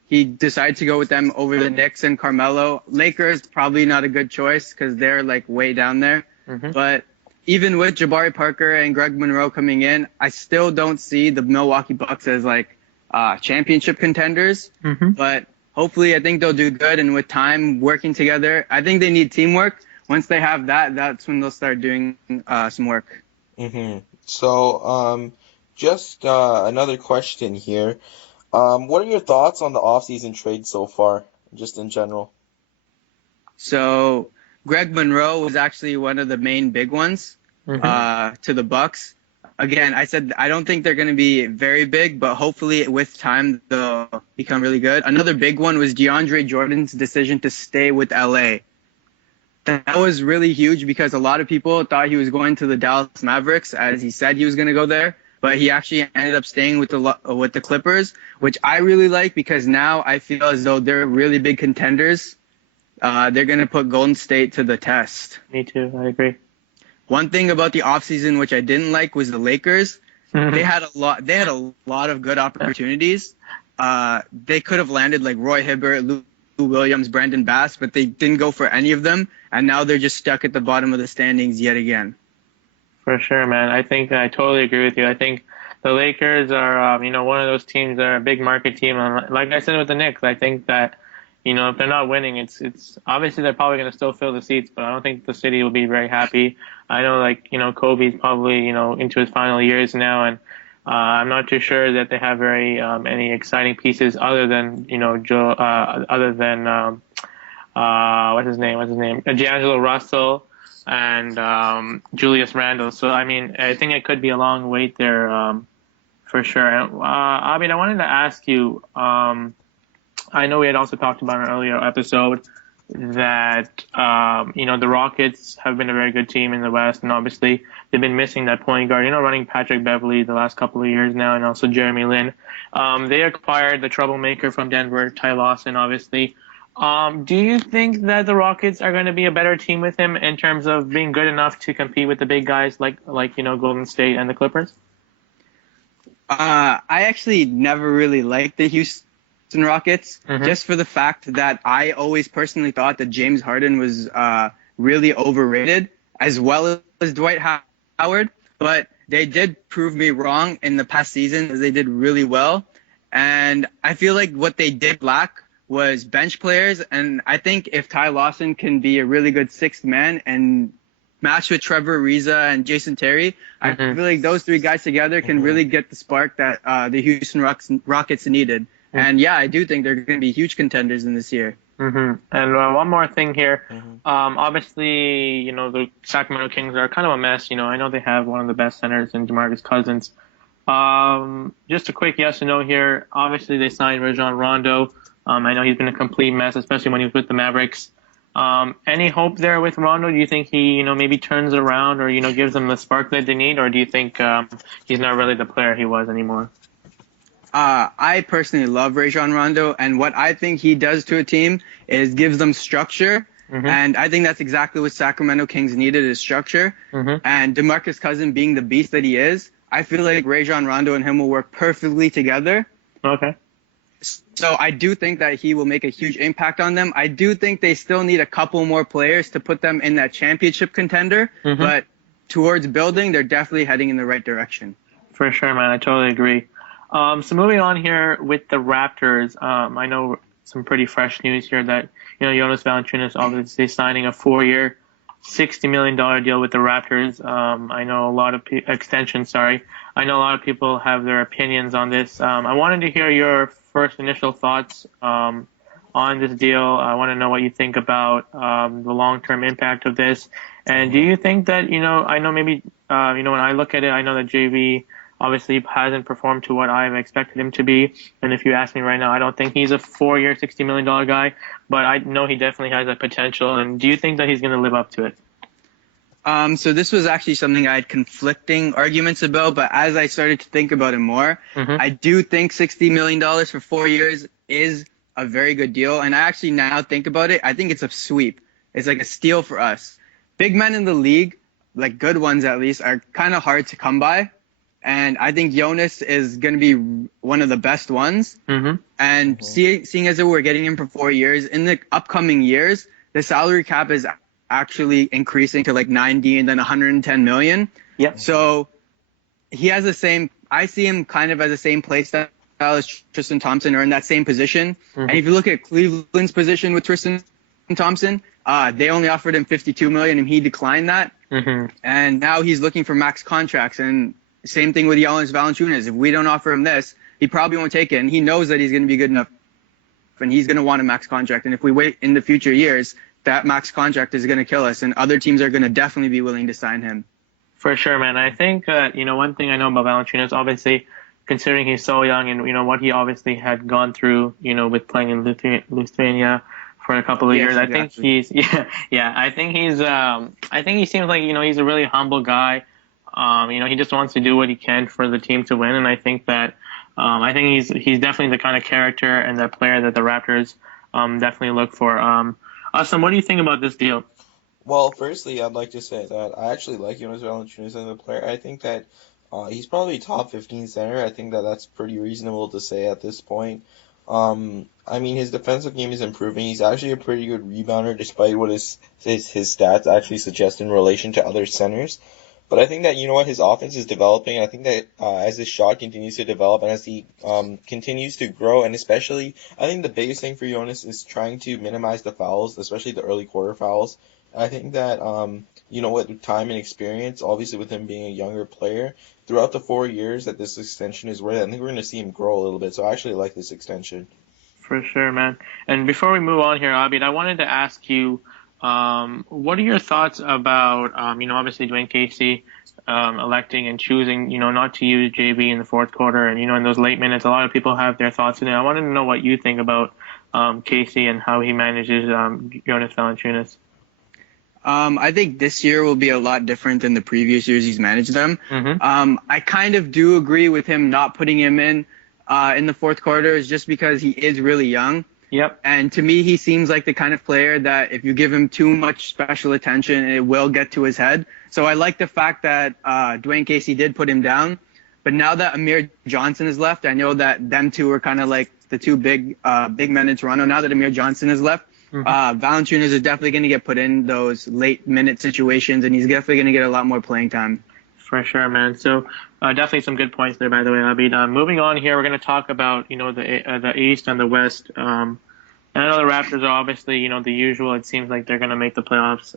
he decided to go with them over the Knicks and Carmelo. Lakers, probably not a good choice because they're like way down there. But even with Jabari Parker and Greg Monroe coming in, I still don't see the Milwaukee Bucks as like championship contenders. But hopefully I think they'll do good, and with time working together, I think they need teamwork. Once they have that, that's when they'll start doing some work. So just another question here. What are your thoughts on the offseason trade so far, just in general? So Greg Monroe was actually one of the main big ones to the Bucks. Again, I said I don't think they're going to be very big, but hopefully with time they'll become really good. Another big one was DeAndre Jordan's decision to stay with LA. That was really huge because a lot of people thought he was going to the Dallas Mavericks, as he said he was going to go there. but he actually ended up staying with the Clippers, which I really like because now I feel as though they're really big contenders. They're going to put Golden State to the test. Me too. I agree. One thing about the offseason which I didn't like was the Lakers. They had a lot of good opportunities. They could have landed like Roy Hibbert, Lou Williams, Brandon Bass, but they didn't go for any of them, and now they're just stuck at the bottom of the standings yet again. For sure, man. I think I totally agree with you. I think the Lakers are, one of those teams that are a big market team. And like I said with the Knicks, I think that, if they're not winning, it's obviously they're probably going to still fill the seats, but I don't think the city will be very happy. I know, Kobe's probably, into his final years now, and I'm not too sure that they have very any exciting pieces other than, what's his name? D'Angelo Russell and Julius Randle. So, I think it could be a long wait there for sure. I wanted to ask you, I know we had also talked about in an earlier episode that, the Rockets have been a very good team in the West, and obviously they've been missing that point guard, running Patrick Beverley the last couple of years now, and also Jeremy Lin. They acquired the troublemaker from Denver, Ty Lawson, obviously. Do you think that the Rockets are going to be a better team with him in terms of being good enough to compete with the big guys like Golden State and the Clippers? I actually never really liked the Houston Rockets, just for the fact that I always personally thought that James Harden was really overrated, as well as Dwight Howard. But they did prove me wrong in the past season, as they did really well. And I feel like what they did lack was bench players. And I think if Ty Lawson can be a really good sixth man and match with Trevor Ariza and Jason Terry, I feel like those three guys together can really get the spark that the Houston Rockets needed. And yeah, I do think they're going to be huge contenders in this year. And one more thing here. Obviously, the Sacramento Kings are kind of a mess. I know they have one of the best centers in DeMarcus Cousins. Just a quick yes or no here. Obviously, they signed Rajon Rondo. I know he's been a complete mess, especially when he was with the Mavericks. Any hope there with Rondo? Do you think he, maybe turns it around or, gives them the spark that they need? Or do you think he's not really the player he was anymore? I personally love Rajon Rondo, and what I think he does to a team is gives them structure, and I think that's exactly what Sacramento Kings needed, is structure. And DeMarcus Cousins being the beast that he is, I feel like Rajon Rondo and him will work perfectly together. Okay. So I do think that he will make a huge impact on them. I do think they still need a couple more players to put them in that championship contender, but towards building, they're definitely heading in the right direction. For sure, man. I totally agree. So moving on here with the Raptors, I know some pretty fresh news here that, Jonas Valanciunas obviously signing a 4-year, $60 million deal with the Raptors. I know a lot of I know a lot of people have their opinions on this. I wanted to hear your first initial thoughts on this deal. I want to know what you think about the long-term impact of this. And do you think that, I know maybe, when I look at it, I know that JV obviously hasn't performed to what I've expected him to be. And if you ask me right now, I don't think he's a 4-year, $60 million guy, but I know he definitely has that potential. And do you think that he's going to live up to it? So this was actually something I had conflicting arguments about, but as I started to think about it more, I do think $60 million for 4 years is a very good deal. And I actually now think about it, I think it's a sweep. It's like a steal for us. Big men in the league, like good ones at least, are kind of hard to come by. And I think Jonas is going to be one of the best ones. And seeing as we're getting him for 4 years, in the upcoming years, the salary cap is actually increasing to like 90 and then 110 million. Yep. So he has I see him kind of as the same play style as Tristan Thompson, or in that same position. And if you look at Cleveland's position with Tristan Thompson, they only offered him 52 million and he declined that. And now he's looking for max contracts. And same thing with Jonas Valanciunas. If we don't offer him this, he probably won't take it. And he knows that he's going to be good enough and he's going to want a max contract. And if we wait in the future years, that max contract is going to kill us, and other teams are going to definitely be willing to sign him. For sure, man. I think, one thing I know about Valanciunas, obviously, considering he's so young and, what he obviously had gone through, with playing in Lithuania for a couple of years. Exactly. I think he seems like, he's a really humble guy. He just wants to do what he can for the team to win, and I think he's definitely the kind of character and the player that the Raptors definitely look for. Awesome. What do you think about this deal? Well, firstly, I'd like to say that I actually like Jonas Valanciunas as a player. I think that he's probably top 15 center. I think that that's pretty reasonable to say at this point. I mean, his defensive game is improving. He's actually a pretty good rebounder, despite what his stats actually suggest in relation to other centers. But I think that, you know what, his offense is developing. I think that as his shot continues to develop and as he continues to grow, and especially, I think the biggest thing for Jonas is trying to minimize the fouls, especially the early quarter fouls. I think that, you know what, with time and experience, obviously with him being a younger player, throughout the 4 years that this extension is worth, I think we're going to see him grow a little bit. So I actually like this extension. For sure, man. And before we move on here, Abid, I wanted to ask you, what are your thoughts about, obviously Dwayne Casey electing and choosing, not to use JB in the fourth quarter and, in those late minutes, a lot of people have their thoughts in it. I wanted to know what you think about Casey and how he manages Jonas Valanciunas. I think this year will be a lot different than the previous years he's managed them. I kind of do agree with him not putting him in the fourth quarter is just because he is really young. Yep. And to me, he seems like the kind of player that if you give him too much special attention, it will get to his head. So I like the fact that Dwayne Casey did put him down. But now that Amir Johnson is left, I know that them two are kind of like the two big men in Toronto. Now that Amir Johnson is left, Valanciunas is definitely going to get put in those late minute situations, and he's definitely going to get a lot more playing time. For sure, man. So definitely some good points there, by the way, Abid. Moving on here, we're going to talk about the East and the West. And I know the Raptors are obviously the usual. It seems like they're going to make the playoffs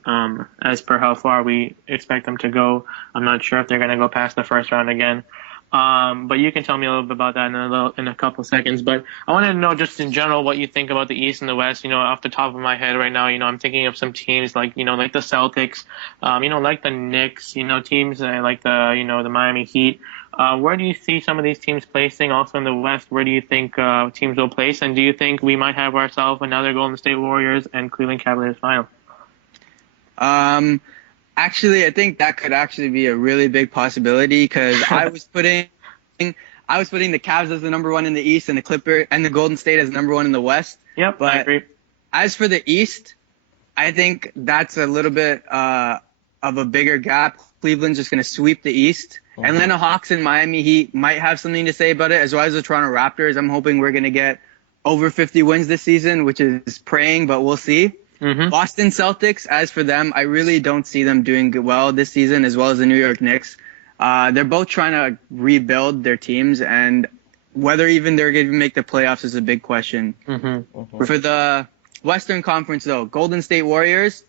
as per how far we expect them to go. I'm not sure if they're going to go past the first round again. But you can tell me a little bit about that in a couple seconds. But I wanted to know just in general what you think about the East and the West. Off the top of my head right now, I'm thinking of some teams like like the Celtics, like the Knicks, teams like the Miami Heat. Where do you see some of these teams placing? Also in the West, where do you think teams will place? And do you think we might have ourselves another Golden State Warriors and Cleveland Cavaliers final? Actually, I think that could actually be a really big possibility because I was putting the Cavs as the number one in the East and the Clippers and the Golden State as number one in the West. Yep, but I agree. As for the East, I think that's a little bit of a bigger gap. Cleveland's just going to sweep the East. Atlanta Hawks and Miami Heat might have something to say about it, as well as the Toronto Raptors. I'm hoping we're going to get over 50 wins this season, which is praying, but we'll see. Boston Celtics, as for them, I really don't see them doing well this season, as well as the New York Knicks. They're both trying to rebuild their teams, and whether even they're going to make the playoffs is a big question. For the Western Conference, though, Golden State Warriors,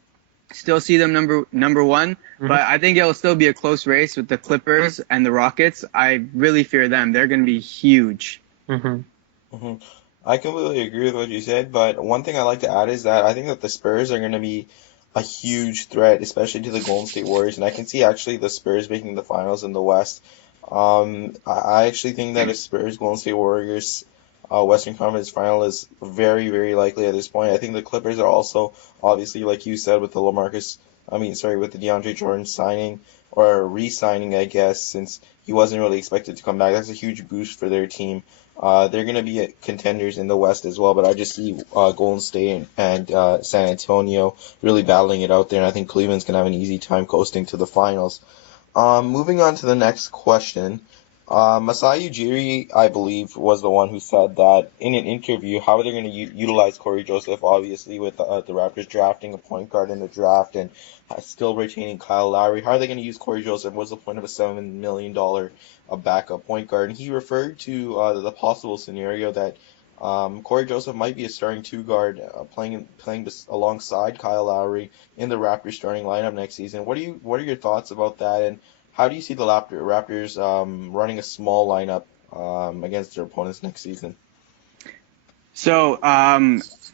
still see them number one, but I think it'll still be a close race with the Clippers and the Rockets. I really fear them. They're going to be huge. I completely agree with what you said, but one thing I like to add is that I think that the Spurs are going to be a huge threat, especially to the Golden State Warriors, and I can see actually the Spurs making the finals in the West. I actually think that a Spurs Golden State Warriors Western Conference final is very, very likely at this point. I think the Clippers are also, obviously, like you said, with the with the DeAndre Jordan signing, or re-signing, I guess, since he wasn't really expected to come back. That's a huge boost for their team. They're going to be contenders in the West as well, but I just see Golden State and San Antonio really battling it out there, and I think Cleveland's going to have an easy time coasting to the finals. Moving on to the next question. Masai Ujiri, I believe, was the one who said that in an interview, how are they going to utilize Corey Joseph, obviously, with the Raptors drafting a point guard in the draft and still retaining Kyle Lowry. How are they going to use Corey Joseph? What's the point of a $7 million backup point guard? And he referred to the possible scenario that Corey Joseph might be a starting two guard playing alongside Kyle Lowry in the Raptors starting lineup next season. What are your thoughts about that, and how do you see the Raptors running a small lineup against their opponents next season? So,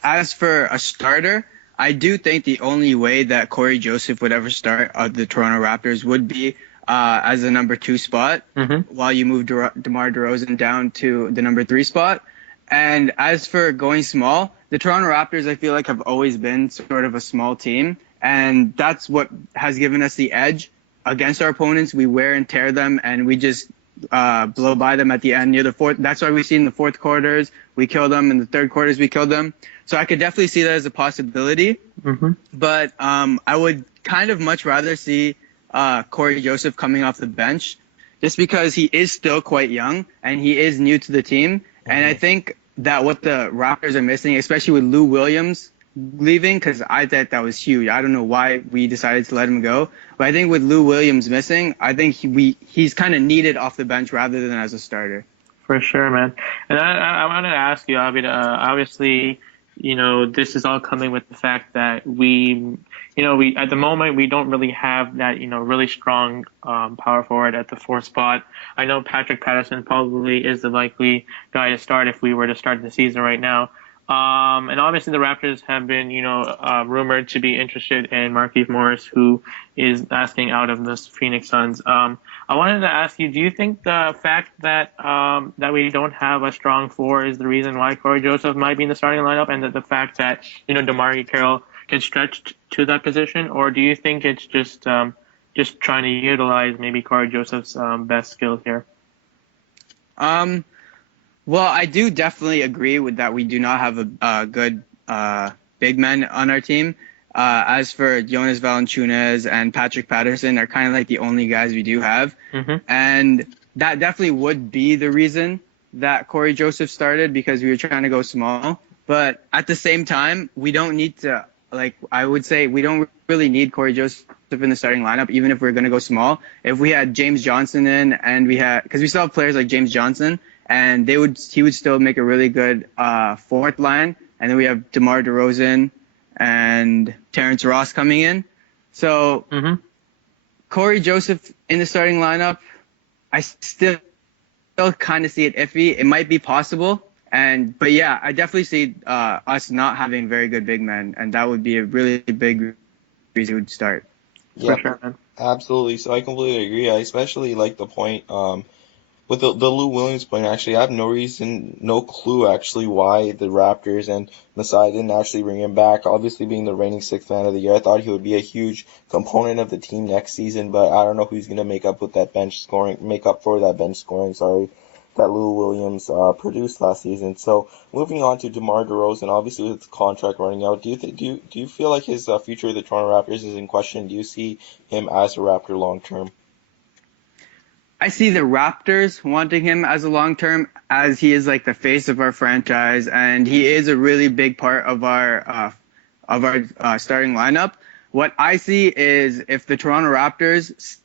as for a starter, I do think the only way that Corey Joseph would ever start the Toronto Raptors would be as a number 2 spot, while you move DeMar DeRozan down to the number 3 spot. And as for going small, the Toronto Raptors, I feel like, have always been sort of a small team, and that's what has given us the edge against our opponents, we wear and tear them, and we just blow by them at the end near the fourth. That's why we see in the fourth quarters we kill them, in the third quarters we kill them. So I could definitely see that as a possibility. Mm-hmm. But I would kind of much rather see Corey Joseph coming off the bench, just because he is still quite young and he is new to the team. Mm-hmm. And I think that what the Raptors are missing, especially with Lou Williams leaving, because I thought that was huge. I don't know why we decided to let him go, but I think with Lou Williams missing, I think he's kind of needed off the bench rather than as a starter. For sure, man. And I wanted to ask you, Abid, obviously, this is all coming with the fact that we at the moment we don't really have that really strong power forward at the fourth spot. I know Patrick Patterson probably is the likely guy to start if we were to start the season right now. And obviously the Raptors have been, rumored to be interested in Markieff Morris, who is asking out of the Phoenix Suns. I wanted to ask you, do you think the fact that that we don't have a strong four is the reason why Corey Joseph might be in the starting lineup, and that the fact that, DeMarre Carroll gets stretched to that position, or do you think it's just trying to utilize maybe Corey Joseph's best skills here? Well, I do definitely agree with that. We do not have a good big men on our team. As for Jonas Valanciunas and Patrick Patterson, they're kind of like the only guys we do have. Mm-hmm. And that definitely would be the reason that Corey Joseph started, because we were trying to go small. But at the same time, we don't need to, I would say we don't really need Corey Joseph in the starting lineup, even if we're going to go small. If we had James Johnson in, and because we still have players like James Johnson, and he would still make a really good fourth line. And then we have DeMar DeRozan and Terrence Ross coming in. So Corey Joseph in the starting lineup, I still kind of see it iffy. It might be possible. But yeah, I definitely see us not having very good big men, and that would be a really big reason we would start. Yeah, for sure, man. Absolutely. So I completely agree. I especially like the point with the Lou Williams point. Actually, I have no clue actually why the Raptors and Masai didn't actually bring him back. Obviously, being the reigning sixth man of the year, I thought he would be a huge component of the team next season. But I don't know who's going to make up for that bench scoring. Sorry, that Lou Williams produced last season. So moving on to DeMar DeRozan, obviously with the contract running out, do you feel like his future with the Toronto Raptors is in question? Do you see him as a Raptor long term? I see the Raptors wanting him as a long-term, as he is like the face of our franchise, and he is a really big part of our starting lineup. What I see is if the Toronto Raptors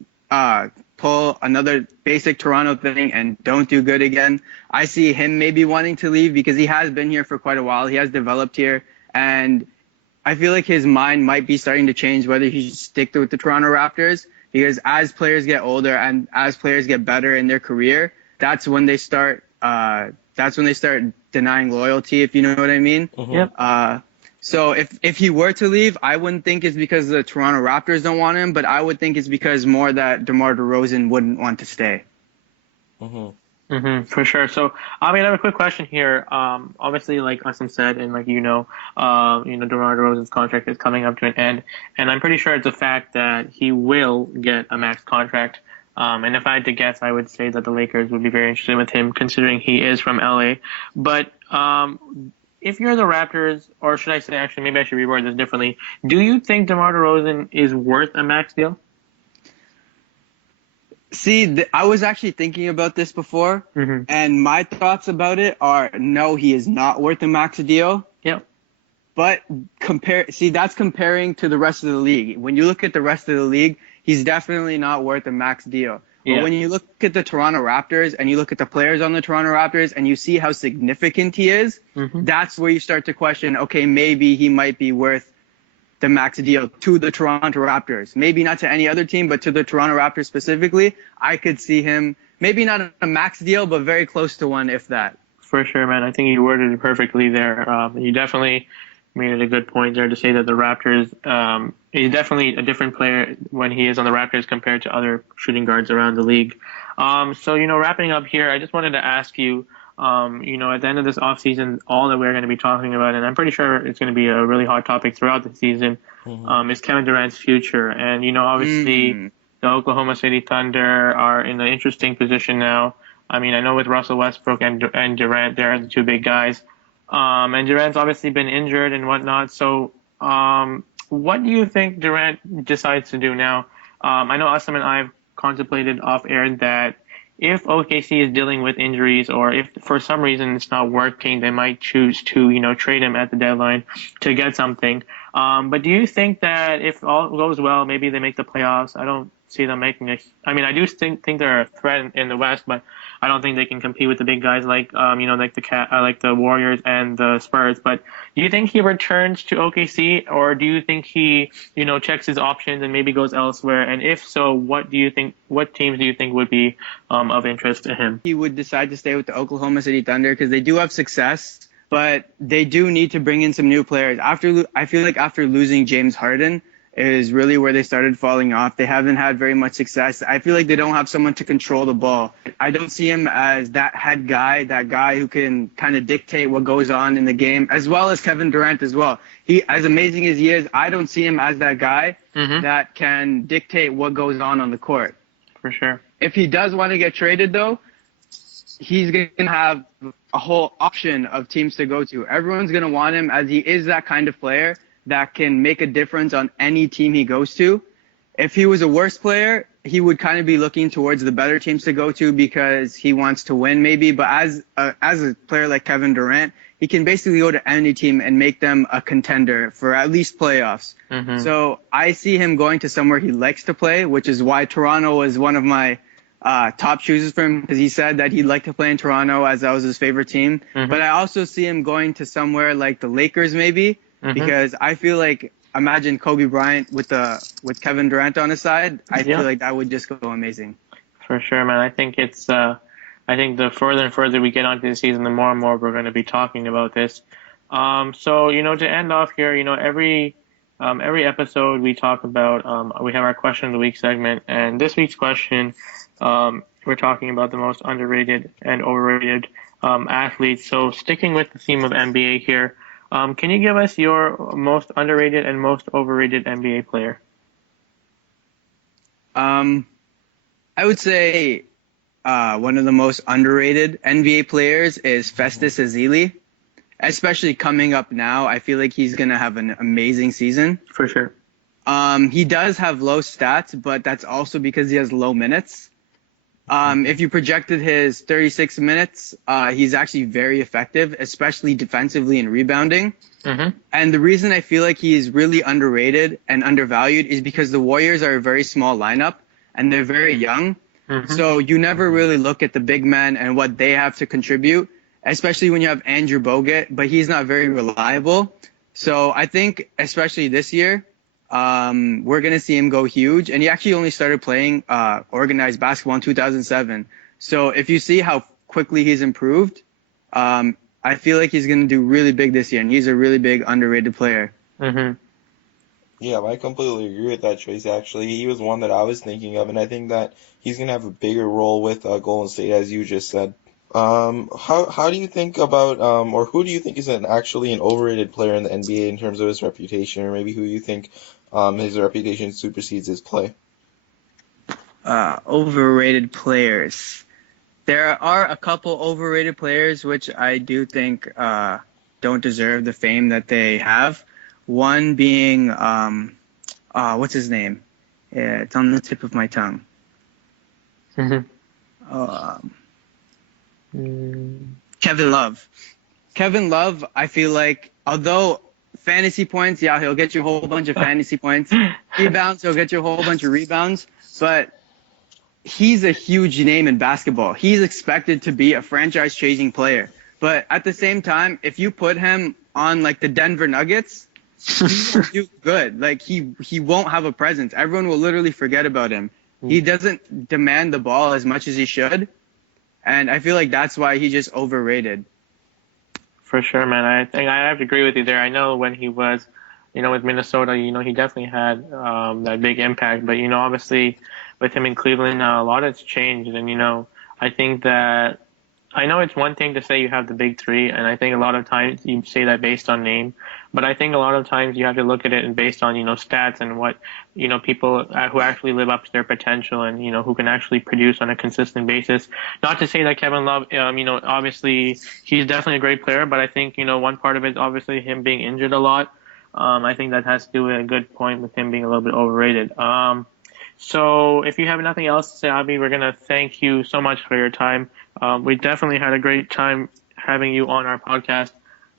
pull another basic Toronto thing and don't do good again, I see him maybe wanting to leave, because he has been here for quite a while. He has developed here, and I feel like his mind might be starting to change whether he should stick with the Toronto Raptors. Because as players get older and as players get better in their career, that's when they start denying loyalty, if you know what I mean. Mm-hmm. Yep. So if he were to leave, I wouldn't think it's because the Toronto Raptors don't want him, but I would think it's because more that DeMar DeRozan wouldn't want to stay. Mm-hmm. For sure. So, I have a quick question here. Obviously, like Asim said, and like DeMar DeRozan's contract is coming up to an end, and I'm pretty sure it's a fact that he will get a max contract. And if I had to guess, I would say that the Lakers would be very interested with him, considering he is from LA. But if you're the Raptors, or should I say, actually, maybe I should reword this differently. Do you think DeMar DeRozan is worth a max deal? See, I was actually thinking about this before, and my thoughts about it are, no, he is not worth a max deal. Yep. But that's comparing to the rest of the league. When you look at the rest of the league, he's definitely not worth a max deal. But when you look at the Toronto Raptors and you look at the players on the Toronto Raptors and you see how significant he is, that's where you start to question, okay, maybe he might be worth the max deal to the Toronto Raptors. Maybe not to any other team, but to the Toronto Raptors specifically, I could see him, maybe not a max deal, but very close to one, if that. For sure, man. I think you worded it perfectly there. You definitely made it a good point there to say that the Raptors, he's definitely a different player when he is on the Raptors compared to other shooting guards around the league. So, wrapping up here, I just wanted to ask you, at the end of this offseason, all that we're going to be talking about, and I'm pretty sure it's going to be a really hot topic throughout the season, is Kevin Durant's future. And, obviously, the Oklahoma City Thunder are in an interesting position now. I mean, I know with Russell Westbrook and Durant, they're the two big guys. And Durant's obviously been injured and whatnot. So, what do you think Durant decides to do now? I know Assam and I have contemplated off air that if OKC is dealing with injuries or if for some reason it's not working, they might choose to, trade him at the deadline to get something. But do you think that if all goes well, maybe they make the playoffs? I don't see them making it. I mean, I do think they're a threat in the West, but I don't think they can compete with the big guys like, like like the Warriors and the Spurs. But do you think he returns to OKC, or do you think he, checks his options and maybe goes elsewhere? And if so, what teams do you think would be of interest to him? He would decide to stay with the Oklahoma City Thunder because they do have success, but they do need to bring in some new players. I feel like after losing James Harden is really where they started falling off. They haven't had very much success. I feel like they don't have someone to control the ball. I don't see him as that head guy, that guy who can kind of dictate what goes on in the game, as well as Kevin Durant as well. He, as amazing as he is, I don't see him as that guy that can dictate what goes on the court. For sure. If he does want to get traded, though, he's going to have a whole option of teams to go to. Everyone's going to want him as he is that kind of player that can make a difference on any team he goes to. If he was a worse player, he would kind of be looking towards the better teams to go to because he wants to win maybe. But as a player like Kevin Durant, he can basically go to any team and make them a contender for at least playoffs. So I see him going to somewhere he likes to play, which is why Toronto was one of my top choices for him, because he said that he'd like to play in Toronto as that was his favorite team. But I also see him going to somewhere like the Lakers maybe, because I feel like, imagine Kobe Bryant with Kevin Durant on his side. I feel like that would just go amazing. For sure, man. I think it's I think the further and further we get onto the season, the more and more we're going to be talking about this. So to end off here, every episode we talk about we have our question of the week segment, and this week's question we're talking about the most underrated and overrated athletes. So sticking with the theme of NBA here. Can you give us your most underrated and most overrated NBA player? I would say one of the most underrated NBA players is Festus Ezeli, especially coming up now. I feel like he's going to have an amazing season. For sure. He does have low stats, but that's also because he has low minutes. If you projected his 36 minutes, he's actually very effective, especially defensively and rebounding. And the reason I feel like he is really underrated and undervalued is because the Warriors are a very small lineup and they're very young. So you never really look at the big men and what they have to contribute, especially when you have Andrew Bogut, but he's not very reliable. So I think especially this year, we're going to see him go huge. And he actually only started playing organized basketball in 2007. So if you see how quickly he's improved, I feel like he's going to do really big this year. And he's a really big underrated player. Yeah, I completely agree with that choice, actually. He was one that I was thinking of, and I think that he's going to have a bigger role with Golden State, as you just said. How do you think about, or who do you think is actually an overrated player in the NBA in terms of his reputation, or maybe who you think his reputation supersedes his play? Overrated players. There are a couple overrated players which I do think don't deserve the fame that they have. One being, what's his name? Yeah, it's on the tip of my tongue. Kevin Love. Kevin Love, I feel like, although fantasy points, yeah, he'll get you a whole bunch of fantasy points. Rebounds, he'll get you a whole bunch of rebounds. But he's a huge name in basketball. He's expected to be a franchise-changing player. But at the same time, if you put him on, like, the Denver Nuggets, he will do good. Like, he won't have a presence. Everyone will literally forget about him. He doesn't demand the ball as much as he should. And I feel like that's why he's just overrated. For sure, man. I think I have to agree with you there. I know when he was, with Minnesota, he definitely had that big impact. But, obviously with him in Cleveland, a lot has changed. And, I think that I know it's one thing to say you have the big three, and I think a lot of times you say that based on name, but I think a lot of times you have to look at it and based on, stats and what, people who actually live up to their potential and, who can actually produce on a consistent basis. Not to say that Kevin Love, obviously he's definitely a great player, but I think, one part of it is obviously him being injured a lot. I think that has to do with a good point with him being a little bit overrated. So if you have nothing else to say, Abby, we're going to thank you so much for your time. We definitely had a great time having you on our podcast.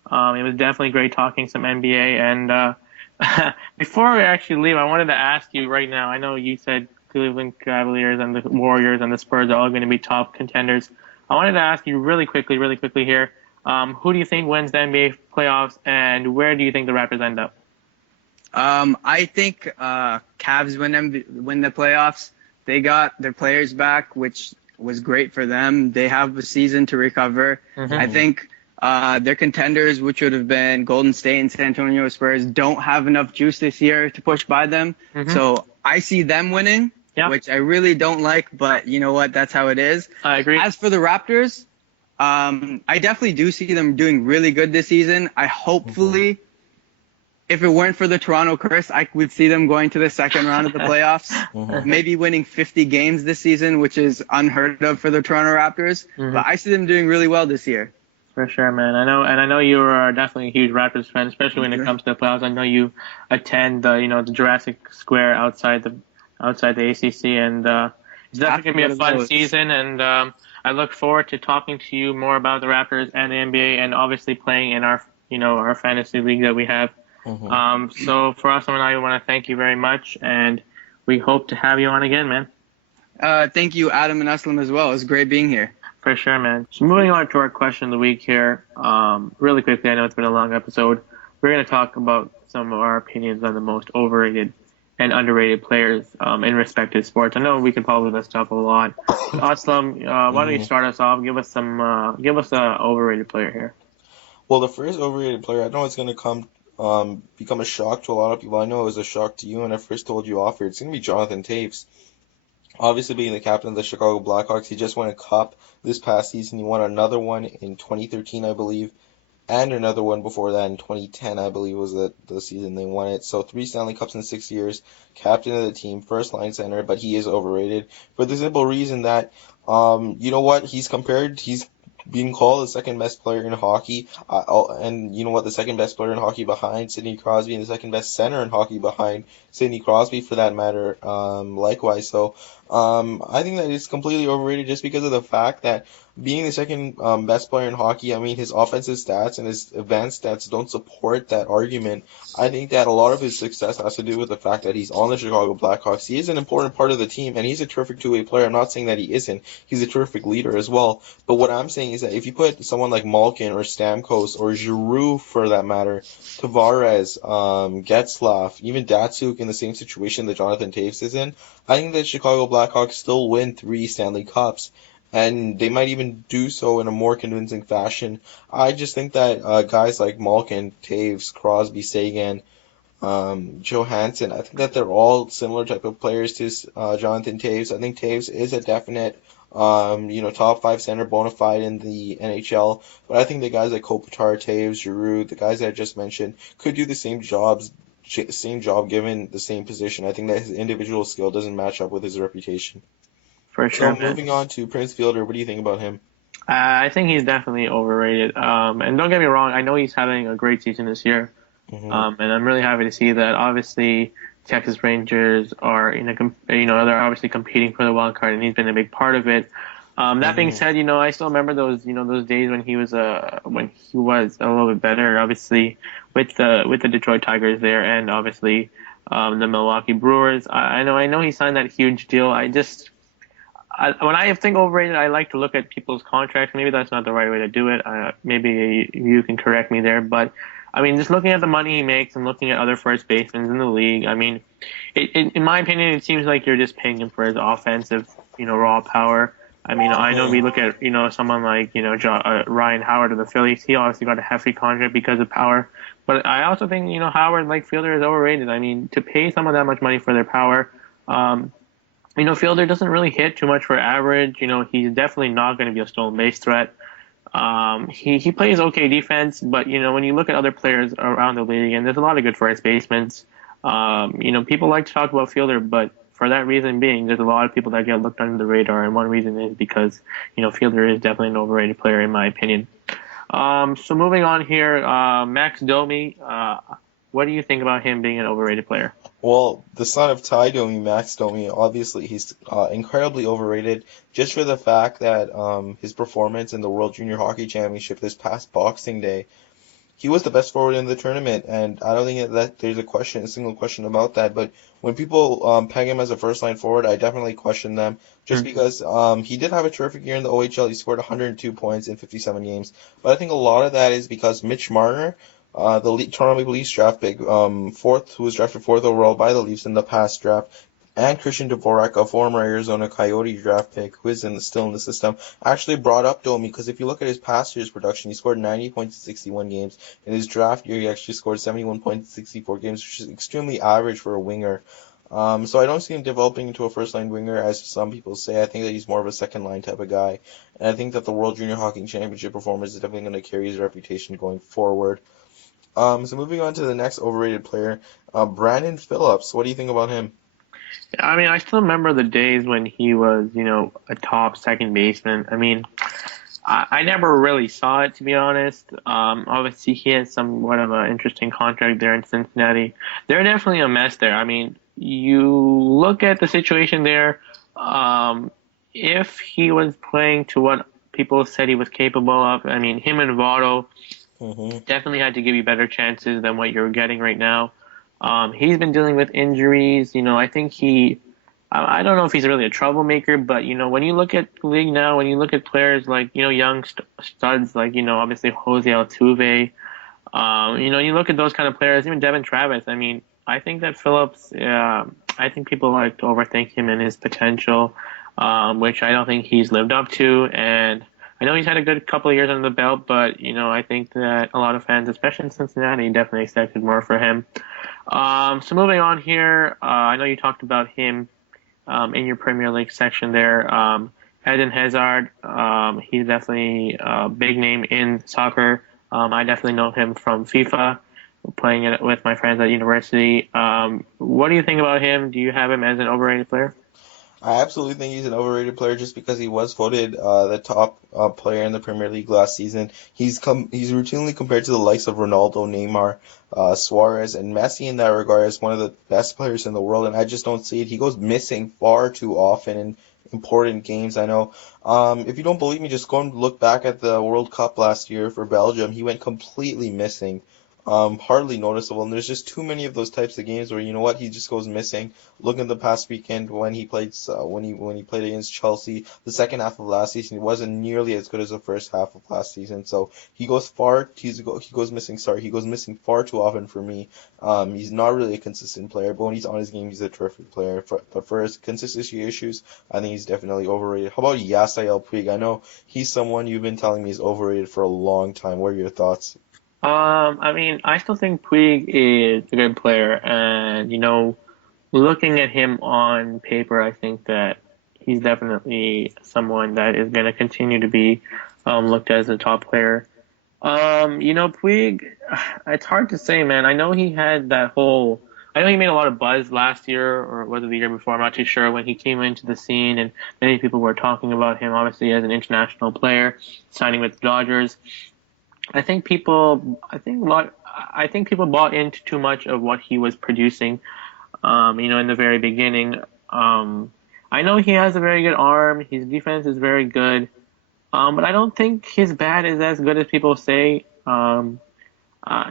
It was definitely great talking some NBA. And before we actually leave, I wanted to ask you right now. I know you said Cleveland Cavaliers and the Warriors and the Spurs are all going to be top contenders. I wanted to ask you really quickly here. Who do you think wins the NBA playoffs, and where do you think the Raptors end up? I think Cavs win the playoffs. They got their players back, which was great for them. They have a season to recover. Mm-hmm. I think their contenders, which would have been Golden State and San Antonio Spurs, don't have enough juice this year to push by them. Mm-hmm. So I see them winning, which I really don't like, but you know what? That's how it is. I agree. As for the Raptors, I definitely do see them doing really good this season. I hopefully, if it weren't for the Toronto curse, I would see them going to the second round of the playoffs, maybe winning 50 games this season, which is unheard of for the Toronto Raptors. But I see them doing really well this year. For sure, man. I know you are definitely a huge Raptors fan, especially when it comes to the playoffs. I know you attend the Jurassic Square outside the ACC, and it's definitely gonna be a fun season. And I look forward to talking to you more about the Raptors and the NBA, and obviously playing in our fantasy league that we have. So for us, I want to thank you very much, and we hope to have you on again, man. Thank you, Adam and Aslam, as well. It's great being here. For sure, man. So moving on to our question of the week here, really quickly, I know it's been a long episode. We're going to talk about some of our opinions on the most overrated and underrated players in respective sports. I know we can probably list up a lot. Aslam, why don't you start us off? Give us a overrated player here. Well, the first overrated player, I know it's going to become a shock to a lot of people. I know it was a shock to you when I first told you off here. It's going to be Jonathan Toews. Obviously, being the captain of the Chicago Blackhawks, he just won a cup this past season. He won another one in 2013, I believe, and another one before that in 2010, I believe, was the season they won it. So 3 Stanley Cups in 6 years, captain of the team, first line center, but he is overrated for the simple reason that, you know what, he's being called the second best player in hockey, and you know what, the second best player in hockey behind Sidney Crosby, and the second best center in hockey behind Sidney Crosby, for that matter, likewise. So I think that it's completely overrated just because of the fact that being the second best player in hockey, I mean, his offensive stats and his advanced stats don't support that argument. I think that a lot of his success has to do with the fact that he's on the Chicago Blackhawks. He is an important part of the team, and he's a terrific two-way player. I'm not saying that he isn't. He's a terrific leader as well. But what I'm saying is that if you put someone like Malkin or Stamkos or Giroux, for that matter, Tavares, Getzlaf, even Datsuk in the same situation that Jonathan Toews is in, I think that Chicago Blackhawks still win 3 Stanley Cups. And they might even do so in a more convincing fashion. I just think that guys like Malkin, Toews, Crosby, Sagan, Johansson, I think that they're all similar type of players to Jonathan Toews. I think Toews is a definite, top 5 center bona fide in the NHL. But I think the guys like Kopitar, Toews, Giroux, the guys that I just mentioned, could do the same job given the same position. I think that his individual skill doesn't match up with his reputation. For sure. So moving on to Prince Fielder, what do you think about him? I think he's definitely overrated. And don't get me wrong, I know he's having a great season this year. And I'm really happy to see that. Obviously, Texas Rangers are they're obviously competing for the wild card, and he's been a big part of it. That being said, I still remember those days when he was a little bit better. Obviously, with the Detroit Tigers there, and obviously the Milwaukee Brewers. I know he signed that huge deal. When I think overrated, I like to look at people's contracts. Maybe that's not the right way to do it. Maybe you can correct me there. But, I mean, just looking at the money he makes and looking at other first basemen in the league, I mean, in my opinion, it seems like you're just paying him for his offensive, raw power. I mean, I know we look at, someone like, Ryan Howard of the Phillies. He obviously got a hefty contract because of power. But I also think, Howard, like Fielder, is overrated. I mean, to pay someone that much money for their power, Fielder doesn't really hit too much for average. He's definitely not going to be a stolen base threat. He plays okay defense, but when you look at other players around the league, and there's a lot of good first basemen. People like to talk about fielder, but for that reason being, there's a lot of people that get looked under the radar, and one reason is because fielder is definitely an overrated player in my opinion. So moving on here, Max Domi. What do you think about him being an overrated player? Well, the son of Ty Domi, Max Domi, obviously he's incredibly overrated just for the fact that his performance in the World Junior Hockey Championship this past Boxing Day, he was the best forward in the tournament, and I don't think that there's a single question about that. But when people peg him as a first line forward, I definitely question them just Hmm. because he did have a terrific year in the OHL. He scored 102 points in 57 games, but I think a lot of that is because Mitch Marner, Toronto Maple Leafs draft pick, who was drafted fourth overall by the Leafs in the past draft, and Christian Dvorak, a former Arizona Coyote draft pick who is still in the system, actually brought up Domi because if you look at his past year's production, he scored 90 points in 61 games. In his draft year, he actually scored 71 points in 64 games, which is extremely average for a winger. So I don't see him developing into a first-line winger, as some people say. I think that he's more of a second-line type of guy. And I think that the World Junior Hockey Championship performance is definitely going to carry his reputation going forward. So moving on to the next overrated player, Brandon Phillips. What do you think about him? I mean, I still remember the days when he was, a top second baseman. I mean, I never really saw it, to be honest. Obviously, he has somewhat of an interesting contract there in Cincinnati. They're definitely a mess there. I mean, you look at the situation there. Um, if he was playing to what people said he was capable of, I mean, him and Votto Hmm. definitely had to give you better chances than what you're getting right now. He's been dealing with injuries. I think I don't know if he's really a troublemaker, but when you look at the league now, when you look at players like young studs like obviously Jose Altuve, you look at those kind of players, even Devin Travis. I mean, I think that Phillips, I think people like to overthink him and his potential, which I don't think he's lived up to. And I know he's had a good couple of years under the belt, but I think that a lot of fans, especially in Cincinnati, definitely expected more for him. So moving on here, I know you talked about him in your Premier League section there. Eden Hazard, he's definitely a big name in soccer. I definitely know him from FIFA, playing it with my friends at university. What do you think about him? Do you have him as an overrated player? I absolutely think he's an overrated player just because he was voted the top player in the Premier League last season. He's routinely compared to the likes of Ronaldo, Neymar, Suarez, and Messi in that regard as one of the best players in the world, and I just don't see it. He goes missing far too often in important games. I know. If you don't believe me, just go and look back at the World Cup last year for Belgium. He went completely missing. Hardly noticeable, and there's just too many of those types of games where you know what he just goes missing. Look at the past weekend when he played when he played against Chelsea. The second half of last season, he wasn't nearly as good as the first half of last season. So he goes missing. Sorry, he goes missing far too often for me. He's not really a consistent player, but when he's on his game, he's a terrific player. But for his consistency issues, I think he's definitely overrated. How about Yasiel Puig? I know he's someone you've been telling me is overrated for a long time. What are your thoughts? I mean, I still think Puig is a good player, and looking at him on paper, I think that he's definitely someone that is going to continue to be looked as a top player. Puig, it's hard to say, man. I know he had that whole. I know he made a lot of buzz last year, or was it the year before? I'm not too sure. When he came into the scene, and many people were talking about him, obviously as an international player, signing with the Dodgers. I think people bought into too much of what he was producing. In the very beginning. I know he has a very good arm. His defense is very good. But I don't think his bat is as good as people say. I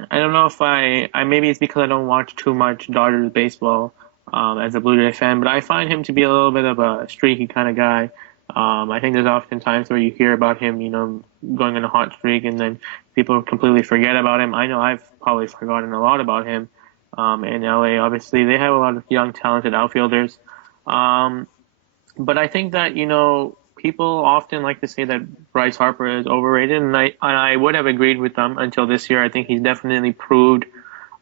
don't know if I maybe it's because I don't watch too much Dodgers baseball as a Blue Jay fan, but I find him to be a little bit of a streaky kind of guy. I think there's often times where you hear about him, going on a hot streak, and then people completely forget about him. I know I've probably forgotten a lot about him. In LA, obviously, they have a lot of young, talented outfielders. Um, but I think that, people often like to say that Bryce Harper is overrated, and I would have agreed with them until this year. I think he's definitely proved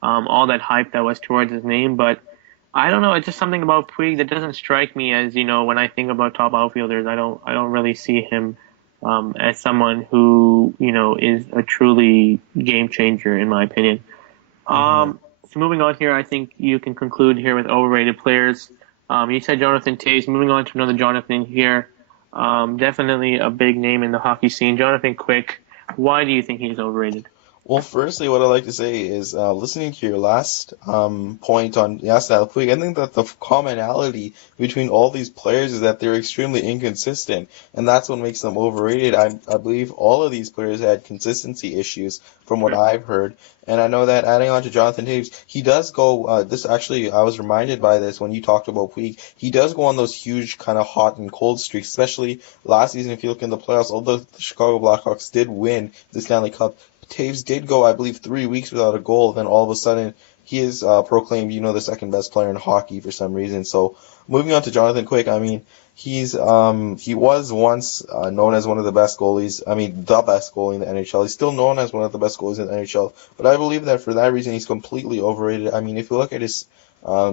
all that hype that was towards his name. But I don't know, it's just something about Puig that doesn't strike me as, when I think about top outfielders, I don't really see him as someone who, is a truly game changer in my opinion. Hmm. So moving on here, I think you can conclude here with overrated players. You said Jonathan Toews. Moving on to another Jonathan here. Definitely a big name in the hockey scene. Jonathan Quick. Why do you think he's overrated? Well, firstly, what I'd like to say is listening to your last point on Yasna Puig, I think that the commonality between all these players is that they're extremely inconsistent, and that's what makes them overrated. I believe all of these players had consistency issues from what I've heard, and I know that adding on to Jonathan Toews, he does go, this actually, I was reminded by this when you talked about Puig, he does go on those huge kind of hot and cold streaks, especially last season if you look in the playoffs, although the Chicago Blackhawks did win the Stanley Cup. Toews did go, I believe, 3 weeks without a goal. Then all of a sudden, he is proclaimed, the second best player in hockey for some reason. So moving on to Jonathan Quick, I mean, he was once known as one of the best goalies. I mean, the best goalie in the NHL. He's still known as one of the best goalies in the NHL. But I believe that for that reason, he's completely overrated. I mean, if you look at his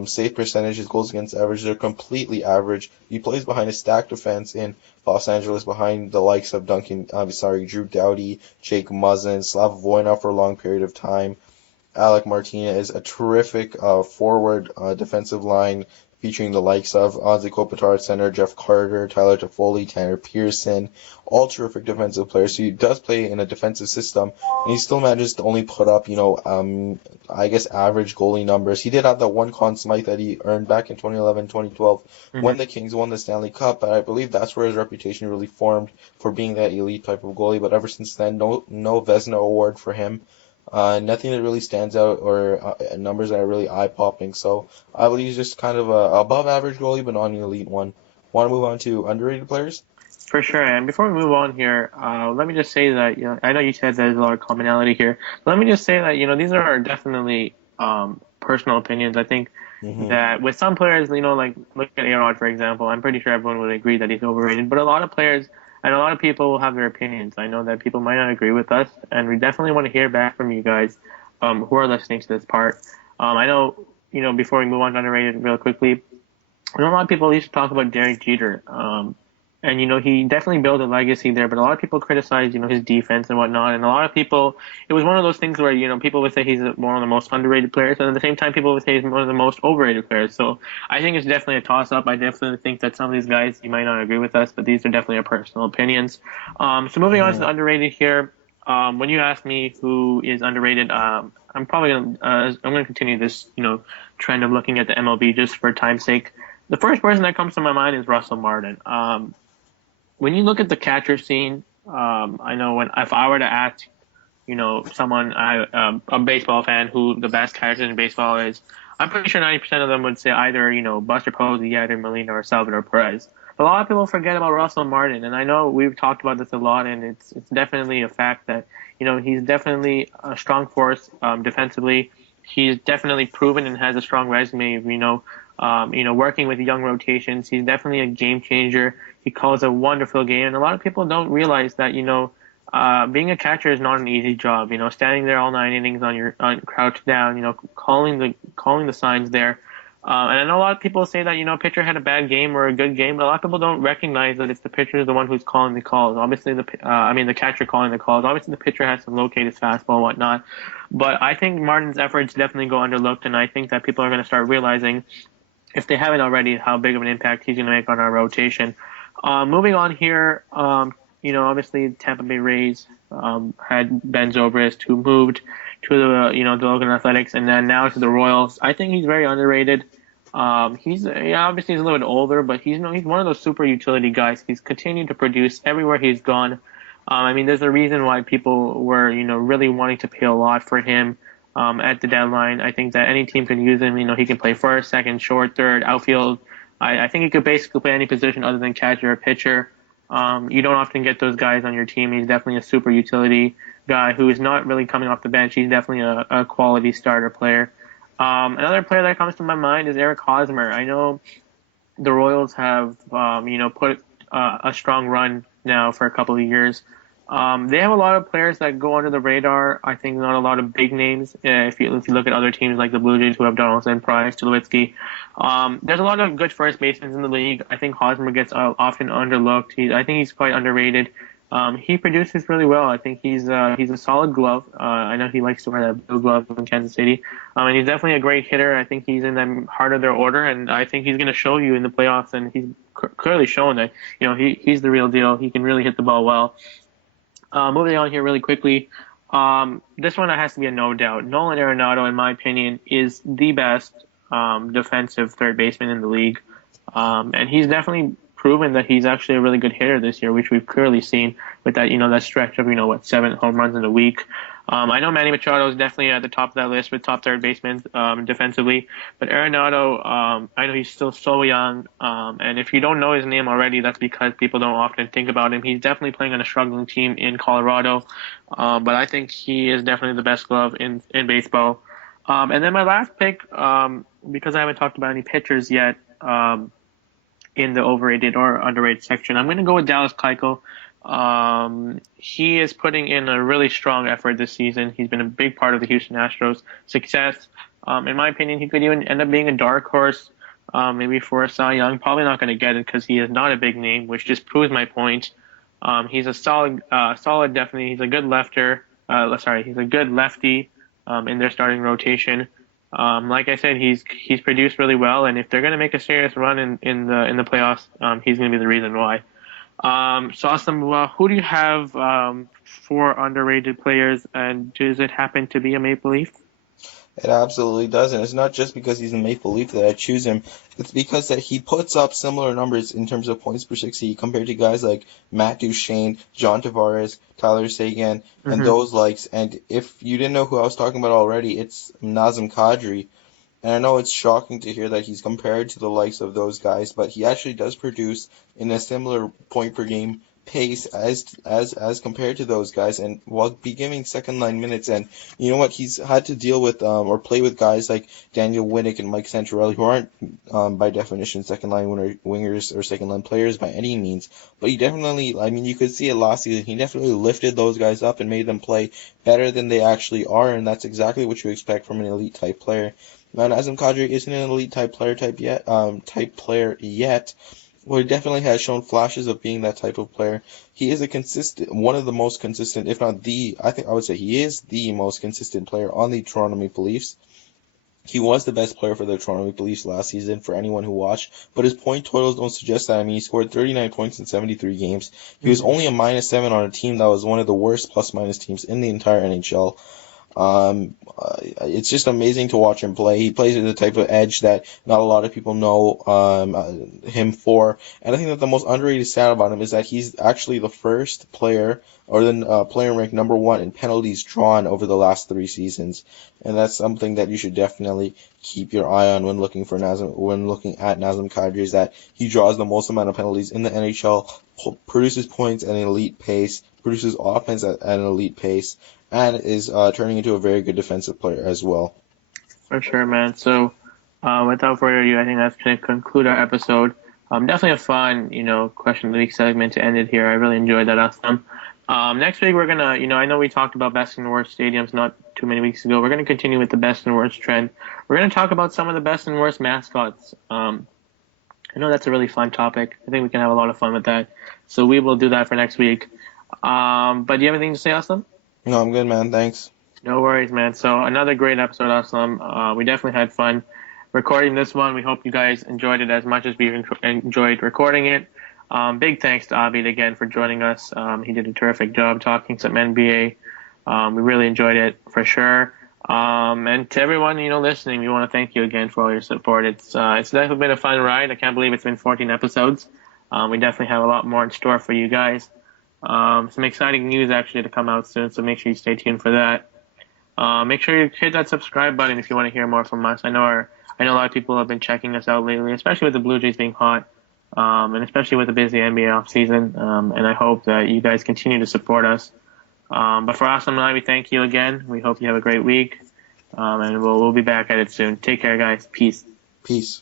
save percentage, his goals against average, they're completely average. He plays behind a stacked defense in Los Angeles behind the likes of Drew Doughty, Jake Muzzin, Slava Voinov for a long period of time. Alec Martinez, a terrific forward defensive line featuring the likes of Ozzy Kopitar at center, Jeff Carter, Tyler Toffoli, Tanner Pearson, all terrific defensive players. So he does play in a defensive system, and he still manages to only put up, I guess average goalie numbers. He did have that one Conn Smythe that he earned back in 2011, 2012 when Hmm. the Kings won the Stanley Cup, but I believe that's where his reputation really formed for being that elite type of goalie. But ever since then, no Vezina award for him. Nothing that really stands out or numbers that are really eye-popping. So I believe he's just kind of a above average goalie, but not an elite one. Want to move on to underrated players? For sure. And before we move on here, let me just say that, I know you said there's a lot of commonality here. Let me just say that, these are definitely personal opinions. I think Hmm. that with some players, like look at A-Rod, for example, I'm pretty sure everyone would agree that he's overrated. But a lot of players and a lot of people will have their opinions. I know that people might not agree with us, and we definitely want to hear back from you guys who are listening to this part. I know, before we move on to underrated real quickly, I know a lot of people used to talk about Derek Jeter. And he definitely built a legacy there, but a lot of people criticize his defense and whatnot. And a lot of people, it was one of those things where people would say he's one of the most underrated players, and at the same time, people would say he's one of the most overrated players. So I think it's definitely a toss up. I definitely think that some of these guys you might not agree with us, but these are definitely our personal opinions. So moving on to Hmm. the underrated here. When you ask me who is underrated, I'm gonna continue this trend of looking at the MLB just for time's sake. The first person that comes to my mind is Russell Martin. When you look at the catcher scene, I know when if I were to ask, someone a baseball fan who the best catcher in baseball is, I'm pretty sure 90% of them would say either Buster Posey, Yadier Molina, or Salvador Perez. But a lot of people forget about Russell Martin, and I know we've talked about this a lot, and it's definitely a fact that he's definitely a strong force defensively. He's definitely proven and has a strong resume. Working with young rotations, he's definitely a game changer. He calls a wonderful game, and a lot of people don't realize that being a catcher is not an easy job. Standing there all 9 innings on crouched down, calling the signs there. And I know a lot of people say that a pitcher had a bad game or a good game, but a lot of people don't recognize that it's the pitcher is the one who's calling the calls. Obviously, the catcher calling the calls. Obviously, the pitcher has to locate his fastball and whatnot. But I think Martin's efforts definitely go underlooked, and I think that people are going to start realizing, if they haven't already, how big of an impact he's going to make on our rotation. Moving on here, obviously Tampa Bay Rays had Ben Zobrist, who moved to the Logan Athletics, and then now to the Royals. I think he's very underrated. Obviously he's a little bit older, but he's one of those super utility guys. He's continued to produce everywhere he's gone. I mean, there's a reason why people were really wanting to pay a lot for him at the deadline. I think that any team can use him. He can play first, second, short, third, outfield. I think he could basically play any position other than catcher or pitcher. You don't often get those guys on your team. He's definitely a super utility guy who is not really coming off the bench. He's definitely a quality starter player. Another player that comes to my mind is Eric Hosmer. I know the Royals have, put a strong run now for a couple of years. They have a lot of players that go under the radar. I think not a lot of big names. If you look at other teams like the Blue Jays, who have Donaldson, Price, Tulowitzki, there's a lot of good first basemen in the league. I think Hosmer gets often underlooked. I think he's quite underrated. He produces really well. I think he's a solid glove. I know he likes to wear that blue glove in Kansas City, and he's definitely a great hitter. I think he's in the heart of their order, and I think he's going to show you in the playoffs. And he's clearly shown that he's the real deal. He can really hit the ball well. Moving on here really quickly, this one has to be a no doubt. Nolan Arenado, in my opinion, is the best defensive third baseman in the league. And he's definitely proven that he's actually a really good hitter this year, which we've clearly seen with that, that stretch of, 7 home runs in a week. I know Manny Machado is definitely at the top of that list with top third basemen defensively, but Arenado, I know he's still so young, and if you don't know his name already, that's because people don't often think about him. He's definitely playing on a struggling team in Colorado, but I think he is definitely the best glove in baseball. And then my last pick, because I haven't talked about any pitchers yet, in the overrated or underrated section, I'm going to go with Dallas Keuchel. He is putting in a really strong effort this season. He's been a big part of the Houston Astros' success. In my opinion, he could even end up being a dark horse, maybe for a Cy Young. Probably not going to get it because he is not a big name, which just proves my point. He's a solid, definitely. He's a good he's a good lefty in their starting rotation. Like I said, he's produced really well, and if they're going to make a serious run in the playoffs, he's going to be the reason why. So awesome. Who do you have for underrated players, and does it happen to be a Maple Leaf? It absolutely does, and it's not just because he's a Maple Leaf that I choose him. It's because that he puts up similar numbers in terms of points per 60 compared to guys like Matt Duchene, John Tavares, Tyler Seguin, and Mm-hmm. those likes. And if you didn't know who I was talking about already, it's Nazem Kadri. And I know it's shocking to hear that he's compared to the likes of those guys, but he actually does produce in a similar point per game pace as compared to those guys, and while be giving second line minutes. And you know what, he's had to deal with or play with guys like Daniel Winnick and Mike Santorelli, who aren't by definition second line wingers or second line players by any means, but he definitely, I mean, you could see it last season, he definitely lifted those guys up and made them play better than they actually are, and that's exactly what you expect from an elite type player. Now, Nazem Kadri isn't an elite type player yet. Well, he definitely has shown flashes of being that type of player. He is one of the most consistent, if not I think I would say he is the most consistent player on the Toronto Maple Leafs. He was the best player for the Toronto Maple Leafs last season for anyone who watched, but his point totals don't suggest that. I mean, he scored 39 points in 73 games. He was Mm-hmm. only a -7 on a team that was one of the worst plus-minus teams in the entire NHL. It's just amazing to watch him play. He plays with the type of edge that not a lot of people know him for. And I think that the most underrated stat about him is that he's actually the first player, or the player ranked #1 in penalties drawn over the last 3 seasons. And that's something that you should definitely keep your eye on when looking at Nazem Kadri, is that he draws the most amount of penalties in the NHL, produces points at an elite pace, produces offense at an elite pace, and is turning into a very good defensive player as well. For sure, man. So, without further ado, I think that's going to conclude our episode. Definitely a fun, question of the week segment to end it here. I really enjoyed that, Awesome. Next week we're gonna, I know we talked about best and worst stadiums not too many weeks ago. We're gonna continue with the best and worst trend. We're gonna talk about some of the best and worst mascots. I know that's a really fun topic. I think we can have a lot of fun with that. So we will do that for next week. But do you have anything to say, Awesome? No, I'm good, man. Thanks. No worries, man. So another great episode, Awesome. We definitely had fun recording this one. We hope you guys enjoyed it as much as we enjoyed recording it. Big thanks to Abid again for joining us. He did a terrific job talking some NBA. We really enjoyed it for sure. And to everyone, listening, we want to thank you again for all your support. It's definitely been a fun ride. I can't believe it's been 14 episodes. We definitely have a lot more in store for you guys. Some exciting news actually to come out soon, so make sure you stay tuned for that. Make sure you hit that subscribe button if you want to hear more from us. I know a lot of people have been checking us out lately, especially with the Blue Jays being hot, and especially with the busy NBA off season. And I hope that you guys continue to support us. But for Awesome and I, we thank you again. We hope you have a great week, and we'll be back at it soon. Take care, guys. Peace. Peace.